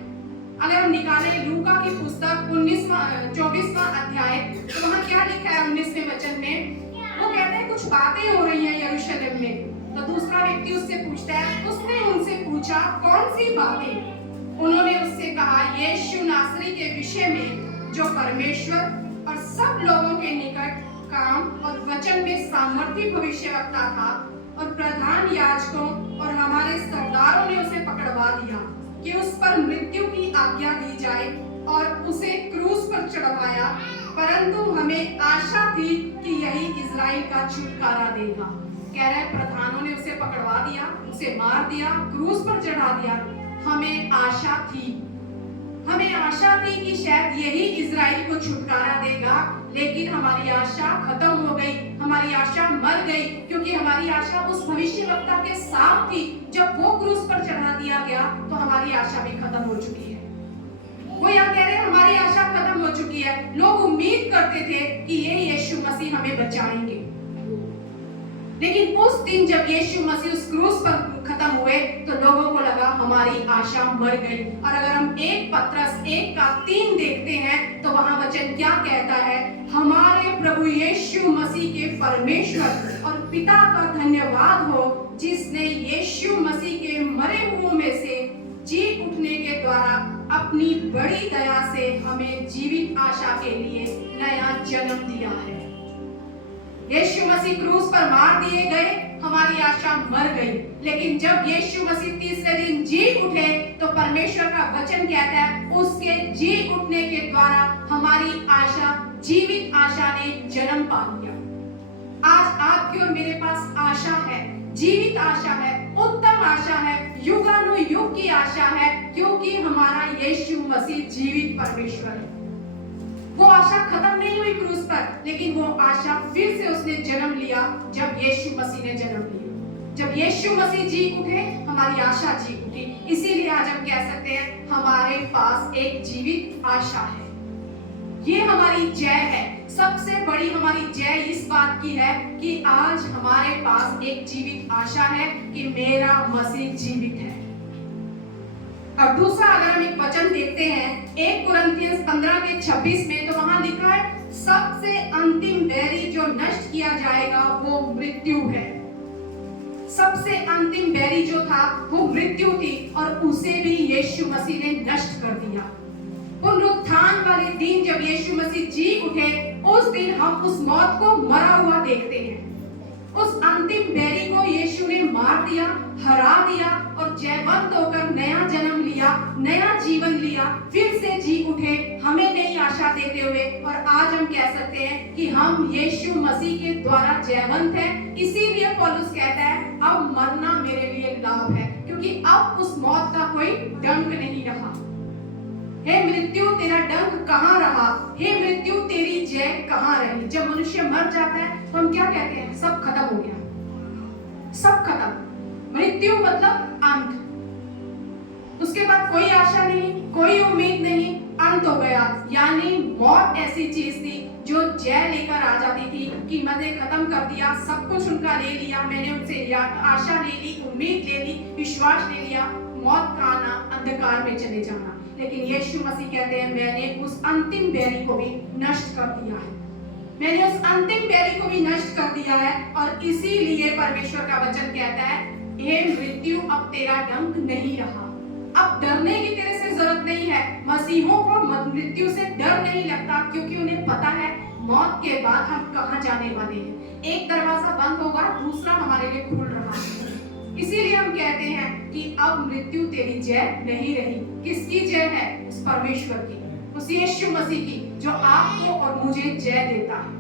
अगर हम निकालें लूका की पुस्तक 24वां अध्याय, तो वहां क्या लिखा है 19वें वचन में, वो कहते हैं कुछ बातें हो रही हैं यरूशलेम में। तो दूसरा व्यक्ति उससे पूछता है, उसने उनसे पूछा कौन सी बातें? उन्होंने उससे कहा यीशु नासरी के विषय में, जो परमेश्वर और सब लोगों के निकट काम और वचन में सामर्थी भविष्यवक्ता था, और प्रधान याजकों और हमारे सरदारों ने उसे पकड़वा दिया कि उस पर मृत्यु की आज्ञा दी जाए और उसे क्रूस पर चढ़वाया, परंतु हमें आशा थी कि यही इजराइल का छुटकारा देगा। कह रहे प्रधानों ने उसे पकड़वा दिया, उसे मार दिया, क्रूस पर चढ़ा दिया। हमें आशा थी कि शायद यही इजराइल को छुटकारा देगा, लेकिन हमारी आशा खत्म हो गई, हमारी आशा मर गई, क्योंकि हमारी आशा उस भविष्यवक्ता के साथ थी। जब वो क्रूस पर चढ़ा दिया गया तो हमारी आशा भी खत्म हो चुकी है। वो यहाँ कह रहे हैं हमारी आशा खत्म हो चुकी है। लोग उम्मीद करते थे कि ये यीशु मसीह हमें बचाएंगे, लेकिन उस दिन जब यीशु मसीह उस क्रूस पर खत्म हुए तो लोगों को लगा हमारी आशा मर गई। और अगर हम 1 पत्रस 1:3 देखते हैं तो वहां वचन क्या कहता है, हमारे प्रभु यीशु मसीह के परमेश्वर और पिता का धन्यवाद हो, जिसने यीशु मसीह के मरे हुओं में से जी उठने के द्वारा अपनी बड़ी दया से हमें जीवित आशा के लिए नया जन्म दिया है। यीशु मसीह क्रूस पर मार दिए गए, हमारी आशा मर गई, लेकिन जब यीशु मसीह तीसरे दिन जी उठे तो परमेश्वर का वचन कहता है उसके जी उठने के द्वारा हमारी आशा, जीवित आशा ने जन्म पा लिया। आज आपकी और मेरे पास आशा है, जीवित आशा है, उत्तम आशा है, युगानुयुग की आशा है, क्योंकि हमारा यीशु मसीह जीवित परमेश्वर है। वो आशा खत्म नहीं हुई क्रूस पर, लेकिन वो आशा फिर से उसने जन्म लिया जब यीशु मसीह ने जन्म लिया। जब यीशु मसीह जी उठे, हमारी आशा जी उठी। इसीलिए आज हम कह सकते हैं हमारे पास एक जीवित आशा है। ये हमारी जय है। सबसे बड़ी हमारी जय इस बात की है कि आज हमारे पास एक जीवित आशा है कि मेरा मसीह जीवित है। और दूसरा अगर हम एक वचन देखते हैं 1 कुरिन्थियंस 15:26 में, तो वहां लिखा है सबसे अंतिम बैरी जो नष्ट किया जाएगा वो मृत्यु है। सबसे अंतिम बैरी जो था वो मृत्यु थी और उसे भी यीशु मसीह ने नष्ट कर दिया। पुनरुत्थान वाले दिन जब यीशु मसीह जी उठे, उस दिन हम उस मौत को मरा हुआ देखते हैं। उस अंतिम बैरी को यीशु ने मार दिया, हरा दिया और जयवंत होकर नया जन्म लिया, नया जीवन लिया, फिर से जी उठे, हमें नई आशा देते हुए। और आज हम कह सकते हैं कि हम यीशु मसीह के द्वारा जयवंत हैं। इसीलिए पौलुस कहता है अब मरना मेरे लिए लाभ है, क्योंकि अब उस मौत का कोई डंक नहीं रहा। हे मृत्यु तेरा डंक कहाँ रहा? हे मृत्यु तेरी जय कहाँ रही? जब मनुष्य मर जाता है तो हम क्या कहते हैं? सब खत्म हो गया, सब खत्म। मृत्यु मतलब अंत। उसके बाद कोई आशा नहीं, कोई उम्मीद नहीं, अंत हो गया। यानी मौत ऐसी चीज थी जो जय लेकर आ जाती थी कि मैंने खत्म कर दिया, सब कुछ उनका ले लिया, मैंने उनसे आशा ले ली, उम्मीद ले ली, विश्वास ले लिया। मौत का आना, अंधकार में चले जाना। लेकिन यीशु मसीह कहते हैं मैंने उस अंतिम बैरी को भी नष्ट कर दिया है। मैंने उस अंतिम बैरी को भी नष्ट कर दिया है। और इसीलिए परमेश्वर का वचन कहता है हे मृत्यु अब तेरा डंक नहीं रहा। अब डरने की तेरे से जरूरत नहीं है। मसीहों को मृत्यु से डर नहीं लगता, क्योंकि उन्हें पता है मौत के बाद हम कहां जाने वाले हैं। एक दरवाजा बंद होगा, दूसरा हमारे लिए खुल रहा है। इसीलिए हम कहते हैं कि अब मृत्यु तेरी जय नहीं रही। किसकी जय है? उस परमेश्वर की, उस यीशु मसीह की, जो आपको और मुझे जय देता है।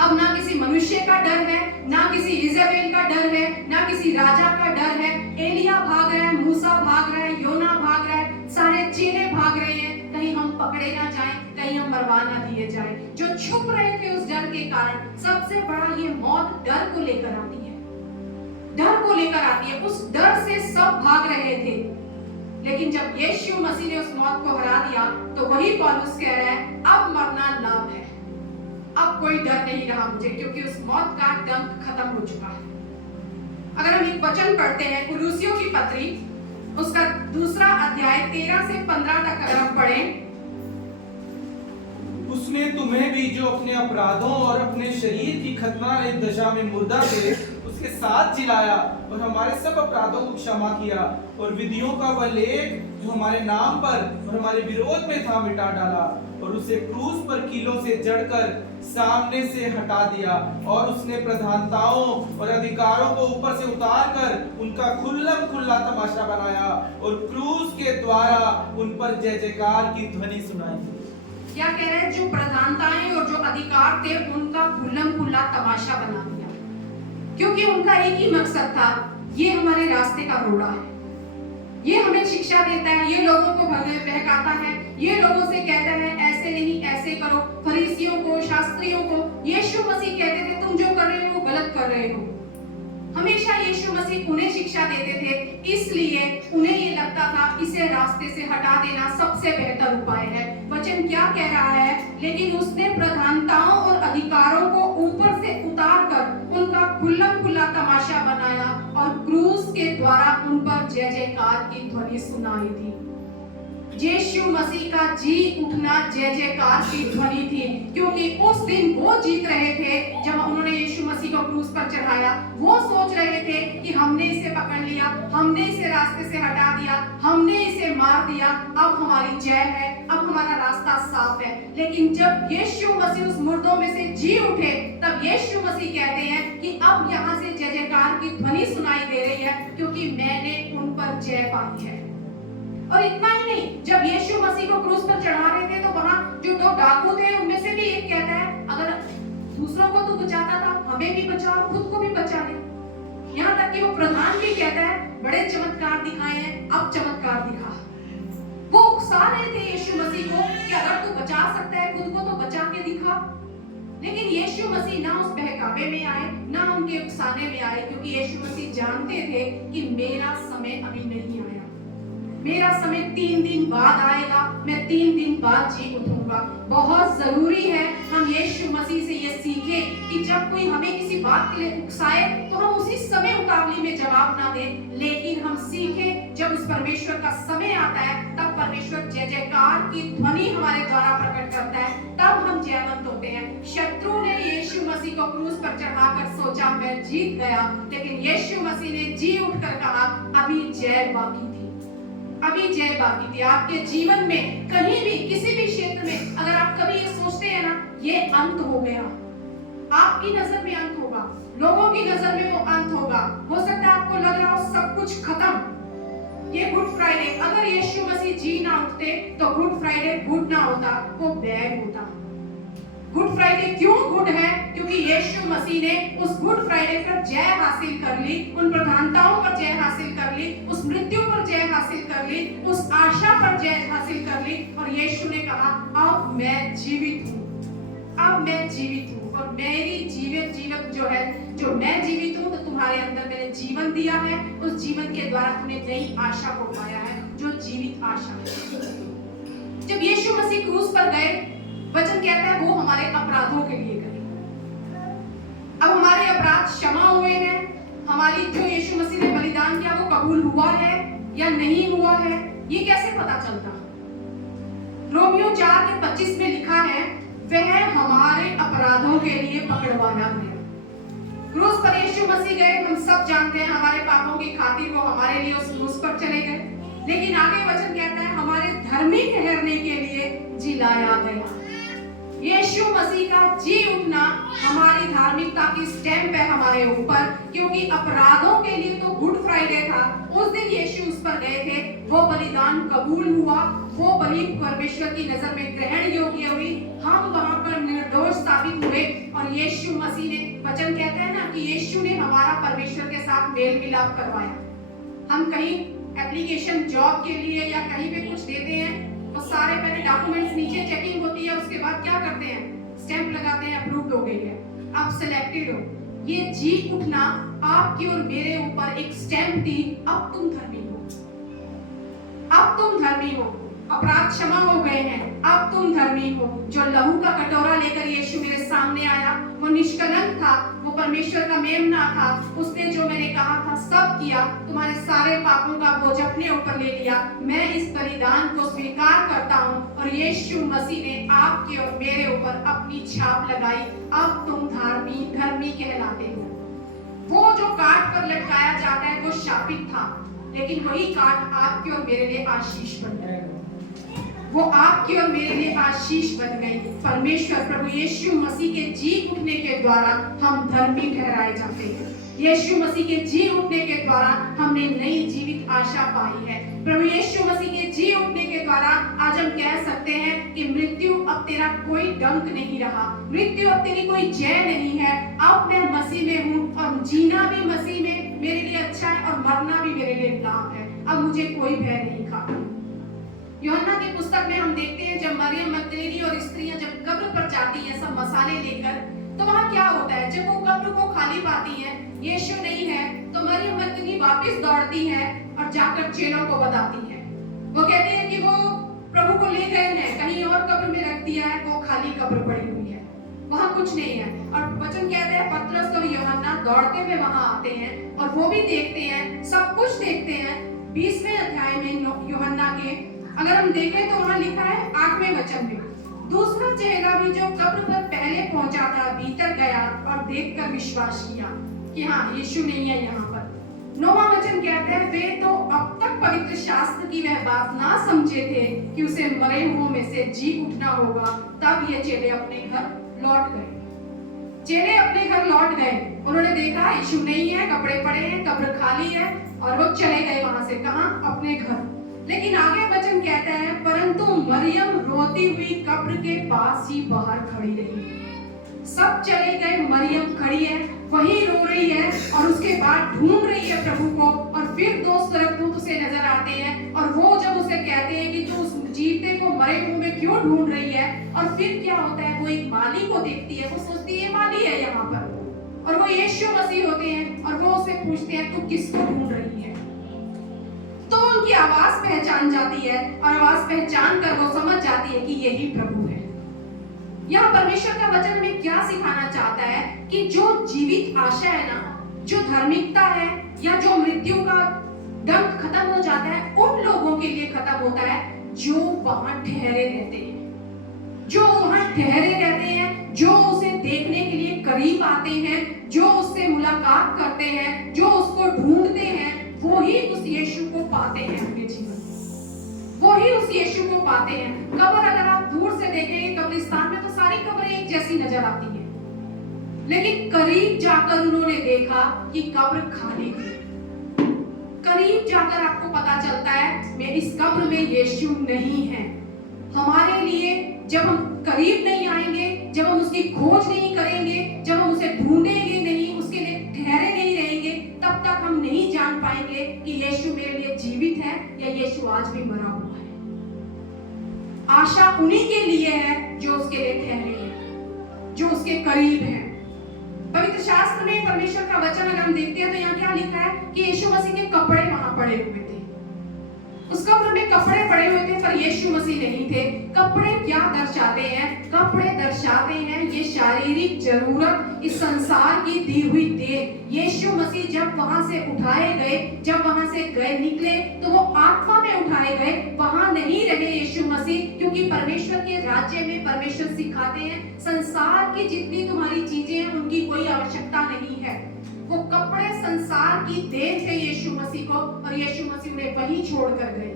अब ना किसी मनुष्य का डर है, ना किसी इज़राइल का डर है, ना किसी राजा का डर है। एलिया भाग रहा है, मूसा भाग रहा है, योना भाग रहा है, सारे चेले भाग रहे हैं, कहीं हम पकड़े ना जाएं, कहीं हम मरवा ना दिए जाएं। जो छुप रहे थे उस डर के कारण, सबसे बड़ा ये मौत डर को लेकर आती है, डर को लेकर आती है। उस डर से सब भाग रहे थे, लेकिन जब यीशु मसीह ने उस मौत को हरा दिया, तो वही पौलुस कह रहा है अब मरना लाभ है। अब कोई डर नहीं रहा मुझे, क्योंकि उस मौत का डंक खत्म हो चुका है। अगर हम एक वचन पढ़ते हैं कुलुसियों की पत्री, उसका 2 अध्याय 13 से 15 तक अगर हम पढ़ें। उसने तुम्हें भी जो अपने अपराधों और अपने शरीर की खतरनाक दशा में मुर्दा थे उसके साथ जिलाया और हमारे सब अपराधों को क्षमा किया और विधियों का वह लेख जो हमारे नाम पर और हमारे विरोध में था मिटा डाला और उसे क्रूस पर कीलों से जड़कर सामने से हटा दिया। और उसने प्रधानताओं और अधिकारों को ऊपर से उतार कर उनका खुल्लम खुल्ला तमाशा बनाया और क्रूस के द्वारा उन पर जय जयकार की ध्वनि सुनाई। क्या कह रहे हैं? जो प्रधानताएं और जो अधिकार थे उनका खुल्लम खुल्ला तमाशा बना दिया, क्योंकि उनका एक ही मकसद था, ये हमारे रास्ते का रोड़ा है, ये हमें शिक्षा देता है, ये लोगों को बहकाता है, ये लोगों से कहता है ऐसे नहीं ऐसे करो। फरीसियों को, शास्त्रियों को यीशु मसीह कहते थे तुम जो कर रहे हो वो गलत कर रहे हो। हमेशा यीशु मसीह उन्हें शिक्षा देते थे, इसलिए उन्हें ये लगता था इसे रास्ते से हटा देना सबसे बेहतर उपाय है। वचन क्या कह रहा है? लेकिन उसने प्रधानताओं और अधिकारों को ऊपर से उतार कर उनका खुल्लम खुल्ला तमाशा बनाया और क्रूस के द्वारा उन पर जय जयकार की ध्वनि सुनाई थी। यीशु मसीह का जी उठना जय जयकार की ध्वनि थी, क्योंकि उस दिन वो जीत रहे थे जब उन्होंने यीशु मसीह को क्रूस पर चढ़ाया। वो सोच रहे थे कि हमने इसे पकड़ लिया, हमने इसे रास्ते से हटा दिया, हमने इसे मार दिया, अब हमारी जय है, अब हमारा रास्ता साफ है। लेकिन जब यीशु मसीह उस मुर्दों में से जी उठे, तब यीशु मसीह कहते हैं कि अब यहाँ से जय जयकार की ध्वनि सुनाई दे रही है, क्योंकि मैंने उन पर जय पाई है। और इतना ही नहीं, जब यीशु मसीह को क्रूस पर चढ़ा रहे थे तो वहां जो 2 डाकू थे उनमें से भी एक कहता है अगर दूसरों को तो बचाता था, हमें भी बचा और खुद को भी बचा ले। यहाँ तक कि वो प्रधान भी कहता है बड़े चमत्कार दिखाए हैं, अब चमत्कार दिखा। वो उकसा रहे थे यीशु मसीह को कि अगर तू बचा सकता है खुद को तो बचा के दिखा। लेकिन यीशु मसीह ना उस बहकावे में आए, ना उनके उकसाने में आए, क्योंकि यीशु मसीह जानते थे कि मेरा समय अभी नहीं आया, मेरा समय 3 दिन बाद आएगा, मैं 3 दिन बाद जी उठूंगा। बहुत जरूरी है हम यीशु मसीह से ये सीखें कि जब कोई हमें किसी बात के लिए उकसाए तो हम उसी समय उतावली में जवाब ना दें, लेकिन हम सीखें जब उस परमेश्वर का समय आता है तब परमेश्वर जय जयकार की ध्वनि हमारे द्वारा प्रकट करता है, तब हम जयवंत होते हैं। शत्रु ने यीशु मसीह को क्रूस पर चढ़ाकर सोचा मैं जीत गया, लेकिन यीशु मसीह ने जी उठकर कहा अभी जय बाकी थी, अभी जय बाकी थी। आपके जीवन में कहीं भी किसी भी क्षेत्र में अगर आप कभी ये सोचते हैं ना ये अंत हो गया, आपकी नजर में अंत होगा, लोगों की नजर में वो अंत होगा, हो सकता है आपको लग रहा हो सब कुछ खत्म, ये गुड फ्राइडे, अगर यीशु मसीह जी ना उठते तो गुड फ्राइडे गुड ना होता, वो बैड होता। गुड फ्राइडे क्यों गुड है? क्योंकि यीशु मसीह ने उस गुड फ्राइडे पर जय हासिल कर ली, उन प्रधानताओं पर जय हासिल कर ली, उस मृत्यु पर जय हासिल कर ली, उस आशा पर जय हासिल कर ली, और यीशु ने कहा अब मैं जीवित हूँ, अब मैं जीवित हूँ, और मेरी जीवित जो है, जो मैं जीवित हूँ, तो तुम्हारे अंदर मैंने जीवन दिया है, उस जीवन के द्वारा तुमने नई आशा को पाया है, जो जीवित आशा है। जब यीशु मसीह क्रूस पर गए, वचन कहता है वो हमारे अपराधों के लिए गए। अब हमारे अपराध क्षमा हुए हैं, हमारी जो यीशु मसीह ने बलिदान किया वो कबूल हुआ है या नहीं हुआ है, ये कैसे पता चलता? रोमियो 4:25 में लिखा है वह हमारे अपराधों के लिए पकड़वाया गया। क्रूस पर यीशु मसीह गए, हम सब जानते हैं हमारे पापों की खातिर वो हमारे लिए उस क्रूस पर चले गए, लेकिन आगे वचन कहता है हमारे धर्मी ठहरने के लिए जिलाया गया। यीशु मसीह का जी उठना हमारी धार्मिकता की स्टैंप है हमारे ऊपर, क्योंकि अपराधों के लिए तो गुड फ्राइडे था, उस दिन यीशु उस पर गए थे, वो बलिदान कबूल हुआ, वो बलि परमेश्वर की नजर में ग्रहण योग्य हुई, हम वहां पर निर्दोष साबित हुए, और यीशु मसीह ने, वचन कहते हैं ना कि यीशु ने हमारा परमेश्वर के साथ मेल मिलाप करवाया। हम कहीं एप्लीकेशन जॉब के लिए या कहीं पे कुछ देते हैं तो सारे पहले डॉक्यूमेंट्स नीचे चेकिंग होती है, उसके बाद क्या करते हैं, स्टैंप लगाते हैं अप्रूव्ड हो गई है, आप सिलेक्टेड हो। ये जी उठना आपकी और मेरे ऊपर एक स्टैंप थी, अब तुम धर्मी हो, अब तुम धर्मी हो, अपराध क्षमा हो गए हैं, अब तुम धर्मी हो। जो लहू का कटोरा लेकर यीशु मेरे सामने आया वो निष्कलंक था, वो परमेश्वर का मेमना था, उसने जो मैंने कहा था सब किया, तुम्हारे सारे पापों का बोझ अपने ऊपर ले लिया। मैं इस बलिदान को स्वीकार करता हूँ, और यीशु मसीह ने आपके और मेरे ऊपर अपनी छाप लगाई, अब तुम धर्मी कहलाते हो। वो जो काट पर लटकाया जाता है वो शापित था, लेकिन वही काट आपके और मेरे लिए आशीष बन गया, वो आपके और मेरे लिए आशीष बन गई। परमेश्वर प्रभु यीशु मसीह के जी उठने के द्वारा हम धर्मी ठहराए जाते हैं। यीशु मसीह के जी उठने के द्वारा हमने नई जीवित आशा पाई है। प्रभु यीशु मसीह के जी उठने के द्वारा आज हम कह सकते हैं कि मृत्यु अब तेरा कोई डंक नहीं रहा, मृत्यु अब तेरी कोई जय नहीं है, अब मैं मसीह में हूँ, और जीना भी मसीह में मेरे लिए अच्छा है और मरना भी मेरे लिए लाभ है। अब मुझे कोई भय नहीं खाता। यूहन्ना की पुस्तक में हम देखते हैं जब मरियम मगदलीनी और स्त्रियां जब कब्र पर जाती हैं सब मसाले लेकर, तो वहां क्या होता है, जब वो कब्र को खाली पाती हैं, यीशु नहीं है, तो मरियम मगदलीनी वापस दौड़ती है और जाकर चेलों को बताती है। वो कहती है कि वो प्रभु को ले गए हैं, कहीं और कब्र में रख दिया है, वो खाली कब्र पड़ी हुई है, वहां कुछ नहीं है। और वचन कहते हैं पतरस और यूहन्ना दौड़ते हुए वहां आते हैं और वो भी देखते हैं, सब कुछ देखते हैं। 20वें अध्याय में यूहन्ना के अगर हम देखें तो वहां लिखा है 8वें वचन में, दूसरा चेहरा भी जो कब्र पर पहले पहुंचा था भीतर गया और देखकर विश्वास किया कि हाँ यीशु नहीं है यहाँ पर। 9वां वचन कहता है वे तो अब तक पवित्र शास्त्र की वह बात ना समझे थे कि उसे मरे हुओं में से जी उठना होगा, तब ये चेले अपने घर लौट गए। चेले अपने घर लौट गए, उन्होंने देखा यीशु नहीं है, कपड़े पड़े हैं, कब्र खाली है, और वो चले गए वहां से, कहां, अपने घर। लेकिन आगे वचन कहता है परंतु मरियम रोती हुई कब्र के पास ही बाहर खड़ी रही। सब चले गए, मरियम खड़ी है, वही रो रही है और उसके बाद ढूंढ रही है प्रभु को। और फिर दो स्वर्गदूत उसे नजर आते हैं और वो जब उसे कहते हैं कि तू उस जीते को मरे हुए में क्यों ढूंढ रही है, और फिर क्या होता है, वो एक माली को देखती है, वो सोचती है माली है यहाँ पर, और वो यीशु मसीह होते हैं और वो उसे पूछते हैं तू किसको ढूंढ रही है। तो उनकी आवाज पहचान जाती है और आवाज पहचान कर वो समझ जाती है कि यही प्रभु है। यहाँ परमेश्वर का वचन हमें क्या सिखाना चाहता है कि जो जीवित आशा है ना, जो धार्मिकता है, या जो मृत्यु का डंक खत्म हो जाता है, उन लोगों के लिए खत्म होता है जो वहां ठहरे रहते हैं, जो वहां ठहरे रहते हैं, जो उसे देखने के लिए करीब आते हैं, जो उससे मुलाकात करते हैं, जो उसको ढूंढते हैं, वो ही उस यीशु को पाते हैं अपने जीवन में, वो ही उस यीशु को पाते हैं। कब्र अगर आप दूर से देखेंगे कब्रिस्तान में तो सारी कब्रें एक जैसी नजर आती है, लेकिन करीब जाकर उन्होंने देखा कि कब्र खाली थी। करीब जाकर आपको पता चलता है मैं इस कब्र में यीशु नहीं है। हमारे लिए जब हम करीब नहीं आएंगे, जब हम उसकी खोज नहीं करेंगे, जब हम उसे ढूंढेंगे नहीं, उसके लिए ठहरे नहीं रहेंगे, तब तक हम नहीं जान पाएंगे कि यीशु मेरे लिए जीवित है या यीशु आज भी मरा हुआ है। आशा उन्हीं के लिए है जो उसके लिए ठहरे हैं, जो उसके करीब हैं। पवित्र शास्त्र में परमेश्वर का वचन अगर हम देखते हैं तो यहाँ क्या लिखा है कि यीशु मसीह के कपड़े वहां पड़े हुए थे। उस कब्र में कपड़े पड़े हुए थे पर यीशु मसीह नहीं थे। कपड़े क्या दर्शाते हैं? कपड़े दर्शाते हैं ये शारीरिक जरूरत, इस संसार की दी हुई देह। यीशु मसीह जब वहां से उठाए गए, जब वहां से गए निकले तो वो आत्मा में उठाए गए, वहां नहीं रहे यीशु मसीह, क्योंकि परमेश्वर के राज्य में परमेश्वर सिखाते हैं संसार की जितनी तुम्हारी चीजें हैं उनकी कोई आवश्यकता नहीं है। वो कपड़े संसार की देह थे यीशु मसीह को, और यीशु मसीह उन्हें वहीं छोड़कर गए।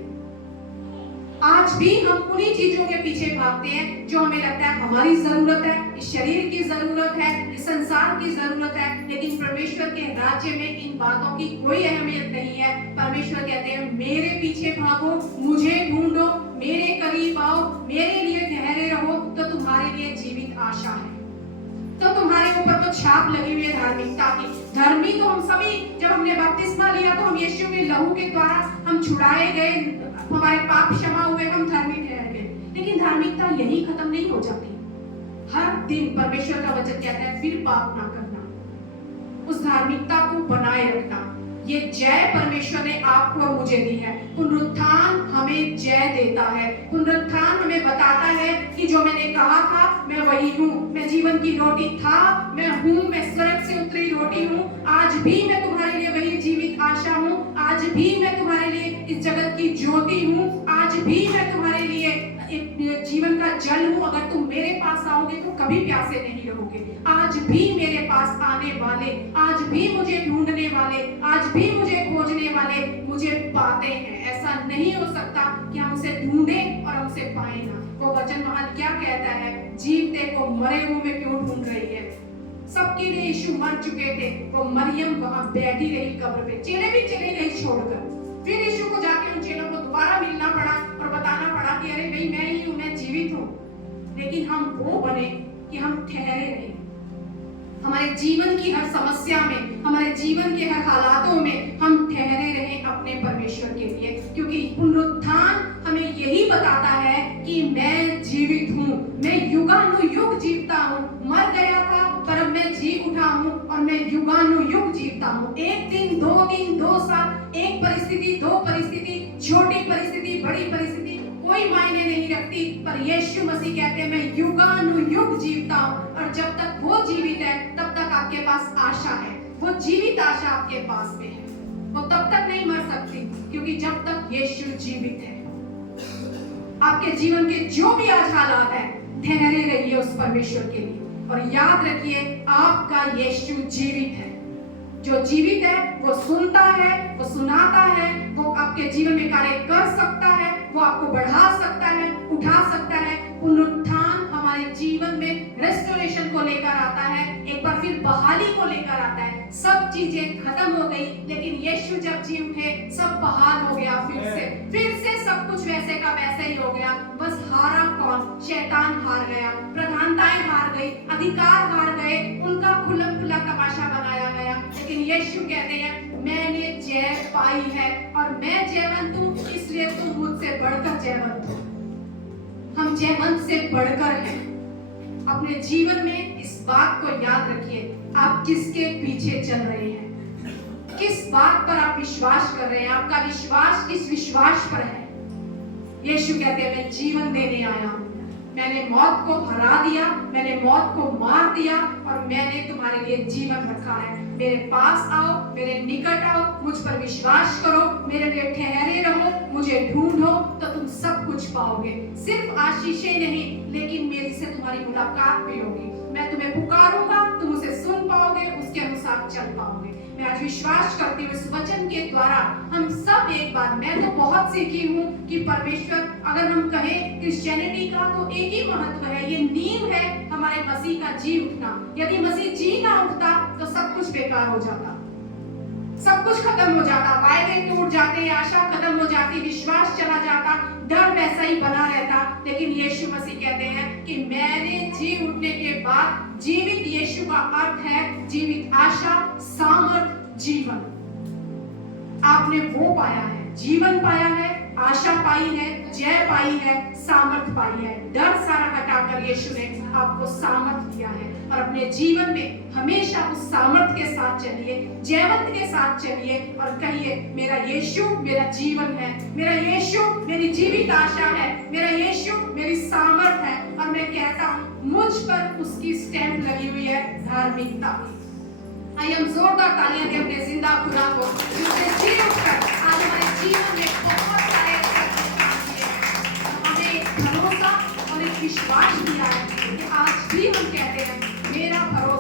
आज भी हम उन्हीं चीजों के पीछे भागते हैं जो हमें लगता है हमारी जरूरत है, इस शरीर की जरूरत है, इस संसार की जरूरत है, लेकिन परमेश्वर के राज्य में इन बातों की कोई अहमियत नहीं है। परमेश्वर कहते हैं मेरे पीछे भागो, मुझे ढूंढो, मेरे करीब आओ, मेरे लिए ठहरे रहो, तो तुम्हारे लिए जीवित आशा है। तो तुम्हारे ऊपर तो छाप लगी हुई है धार्मिकता की। धर्मी तो हम सभी, जब हमने बपतिस्मा लिया तो हम यीशु के लहू के द्वारा हम छुड़ाए गए, हमारे पाप क्षमा हुए, हम धर्मी ठहर गए। लेकिन धार्मिकता यही खत्म नहीं हो जाती। हर दिन परमेश्वर का वचन कहता है फिर पाप ना करना, उस धार्मिकता को बनाए रखना। ये जय परमेश्वर ने आपको और मुझे दी है। पुनरुत्थान हमें जय देता है। पुनरुत्थान हमें बताता है कि जो मैंने कहा था मैं वही हूँ, मैं जीवन की रोटी था, मैं हूँ, मैं स्वर्ग से उतरी रोटी हूँ। आज भी मैं तुम्हारे लिए वही जीवित आशा हूँ, आज भी मैं तुम्हारे लिए इस जगत की ज्योति हूँ, आज भी मैं तुम्हारे लिए एक जीवन का जल हूँ। अगर तुम मेरे पास आओगे तो कभी प्यासे नहीं रहोगे। आज भी मेरे पास आने वाले, आज भी मुझे ढूंढने वाले, आज भी मुझे खोजने वाले मुझे पाते हैं। ऐसा नहीं हो सकता कि हम उसे ढूंढें और हमसे पाए ना। वो वचन वहां क्या कहता है, जीवते को मरे हुए में क्यों ढूंढ रही है? सबके लिए यीशु मर चुके थे, वो मरियम वहां बैठी रही कब्र पे, चेले भी चले गए छोड़कर। फिर यीशु को जाके उन चेलों को दोबारा मिलना पड़ा और बताना पड़ा कि अरे भाई मैं ही हूं, मैं जीवित हूं। लेकिन हम वो बने कि हम ठहरे रहे। हमारे जीवन की हर समस्या में, हमारे जीवन के हर हालातों में हम ठहरे रहे अपने परमेश्वर के लिए, क्योंकि पुनरुत्थान हमें यही बताता है कि मैं जीवित हूँ, मैं युगानुयुग जीवता हूँ। मर गया था पर अब मैं जी उठा हूँ और मैं युगानुयुग जीवता हूँ। एक दिन, 2 साल, एक परिस्थिति, 2 परिस्थिति, छोटी परिस्थिति, बड़ी परिस्थिति कोई मायने नहीं रखती, पर यीशु मसीह कहते हैं मैं युगानुयुग जीवता हूँ। और जब तक वो जीवित है तब तक आपके पास आशा है। वो जीवित आशा आपके पास में है, वो तब तक नहीं मर सकती, क्योंकि जब तक यीशु जीवित है। आपके जीवन के जो भी आज हालात है, ठहरे रहिए उस परमेश्वर के लिए, और याद रखिए आपका यीशु जीवित है। जो जीवित है वो सुनता है, वो सुनाता है, वो आपके जीवन में कार्य कर सकता है, वो आपको बढ़ा सकता है, उठा सकता है। पुनरुत्थान हमारे जीवन में रेस्टोरेशन को लेकर आता है, एक बार फिर बहाली को लेकर आता है, सब चीजें खत्म हो गई, लेकिन यीशु जब जी उठे सब बहाल हो गया। फिर से सब कुछ वैसे का वैसे ही हो गया। बस हारा कौन? शैतान हार गया, प्रधानताएं हार गई, अधिकार हार गए, उनका खुला खुला तमाशा बनाया गया। लेकिन यीशु कहते हैं मैंने जय पाई है और मैं जयवंत हूँ, इसलिए तुम मुझसे बढ़कर जयवंत हो। हम जयवंत से बढ़कर हैं। अपने जीवन में इस बात को याद रखिए, आप किसके पीछे चल रहे हैं, किस बात पर आप विश्वास कर रहे हैं, आपका विश्वास किस विश्वास पर है। यीशु कहते हैं मैं जीवन देने आया हूं, मैंने मौत को हरा दिया, मैंने मौत को मार दिया और मैंने तुम्हारे लिए जीवन रखा है। मेरे पास आओ, मेरे निकट आओ, मुझ पर विश्वास करो, मेरे लिए ठहरे रहो, मुझे ढूंढो तो तुम सब कुछ पाओगे। सिर्फ आशीषें नहीं, लेकिन मेरी से तुम्हारी मुलाकात भी होगी। मैं तुम्हें पुकारूंगा, तुम उसे सुन पाओगे, उसके अनुसार चल पाओगे। मैं आज विश्वास करती हूँ इस वचन के द्वारा हम सब एक बार, मैं तो बहुत सीखी हूँ कि परमेश्वर, अगर हम कहें क्रिश्चियनिटी का तो एक ही महत्व है, ये नींव है हमारे मसीह का जी उठना। यदि मसीह जी ना उठता तो सब कुछ बेकार हो जाता, सब कुछ खत्म हो जाता, वायदे टूट जाते, आशा खत्म हो जाती, विश्वास चला जाता, डर वैसा ही बना रहता। लेकिन यीशु मसीह कहते हैं कि मैंने जी उठने के बाद, जीवित यीशु का अर्थ है जीवित आशा, सामर्थ, जीवन। आपने वो पाया है, जीवन पाया है, आशा पाई है, जय पाई है, सामर्थ पाई है। डर सारा हटाकर यीशु ने आपको सामर्थ दिया है और अपने जीवन में हमेशा उस सामर्थ के साथ चलिए, जयवंत के साथ चलिए और कहिए मेरा यीशु मेरा जीवन है, मेरा यीशु मेरी जीवित आशा है, मेरा यीशु मेरी सामर्थ है। और मैं कहता हूँ मुझ पर उसकी स्टैंप लगी हुई है, धार्मिकता की। आइए हम जोरदार तालियां दें अपने जिंदा खुदा को, जिसने जी उठकर आज हमारे जीवन में बहुत सारे अच्छे काम किए हैं। हमें एक भरोसा और एक विश्वास दिया है कि आज भी हम कहते हैं मेरा भरोसा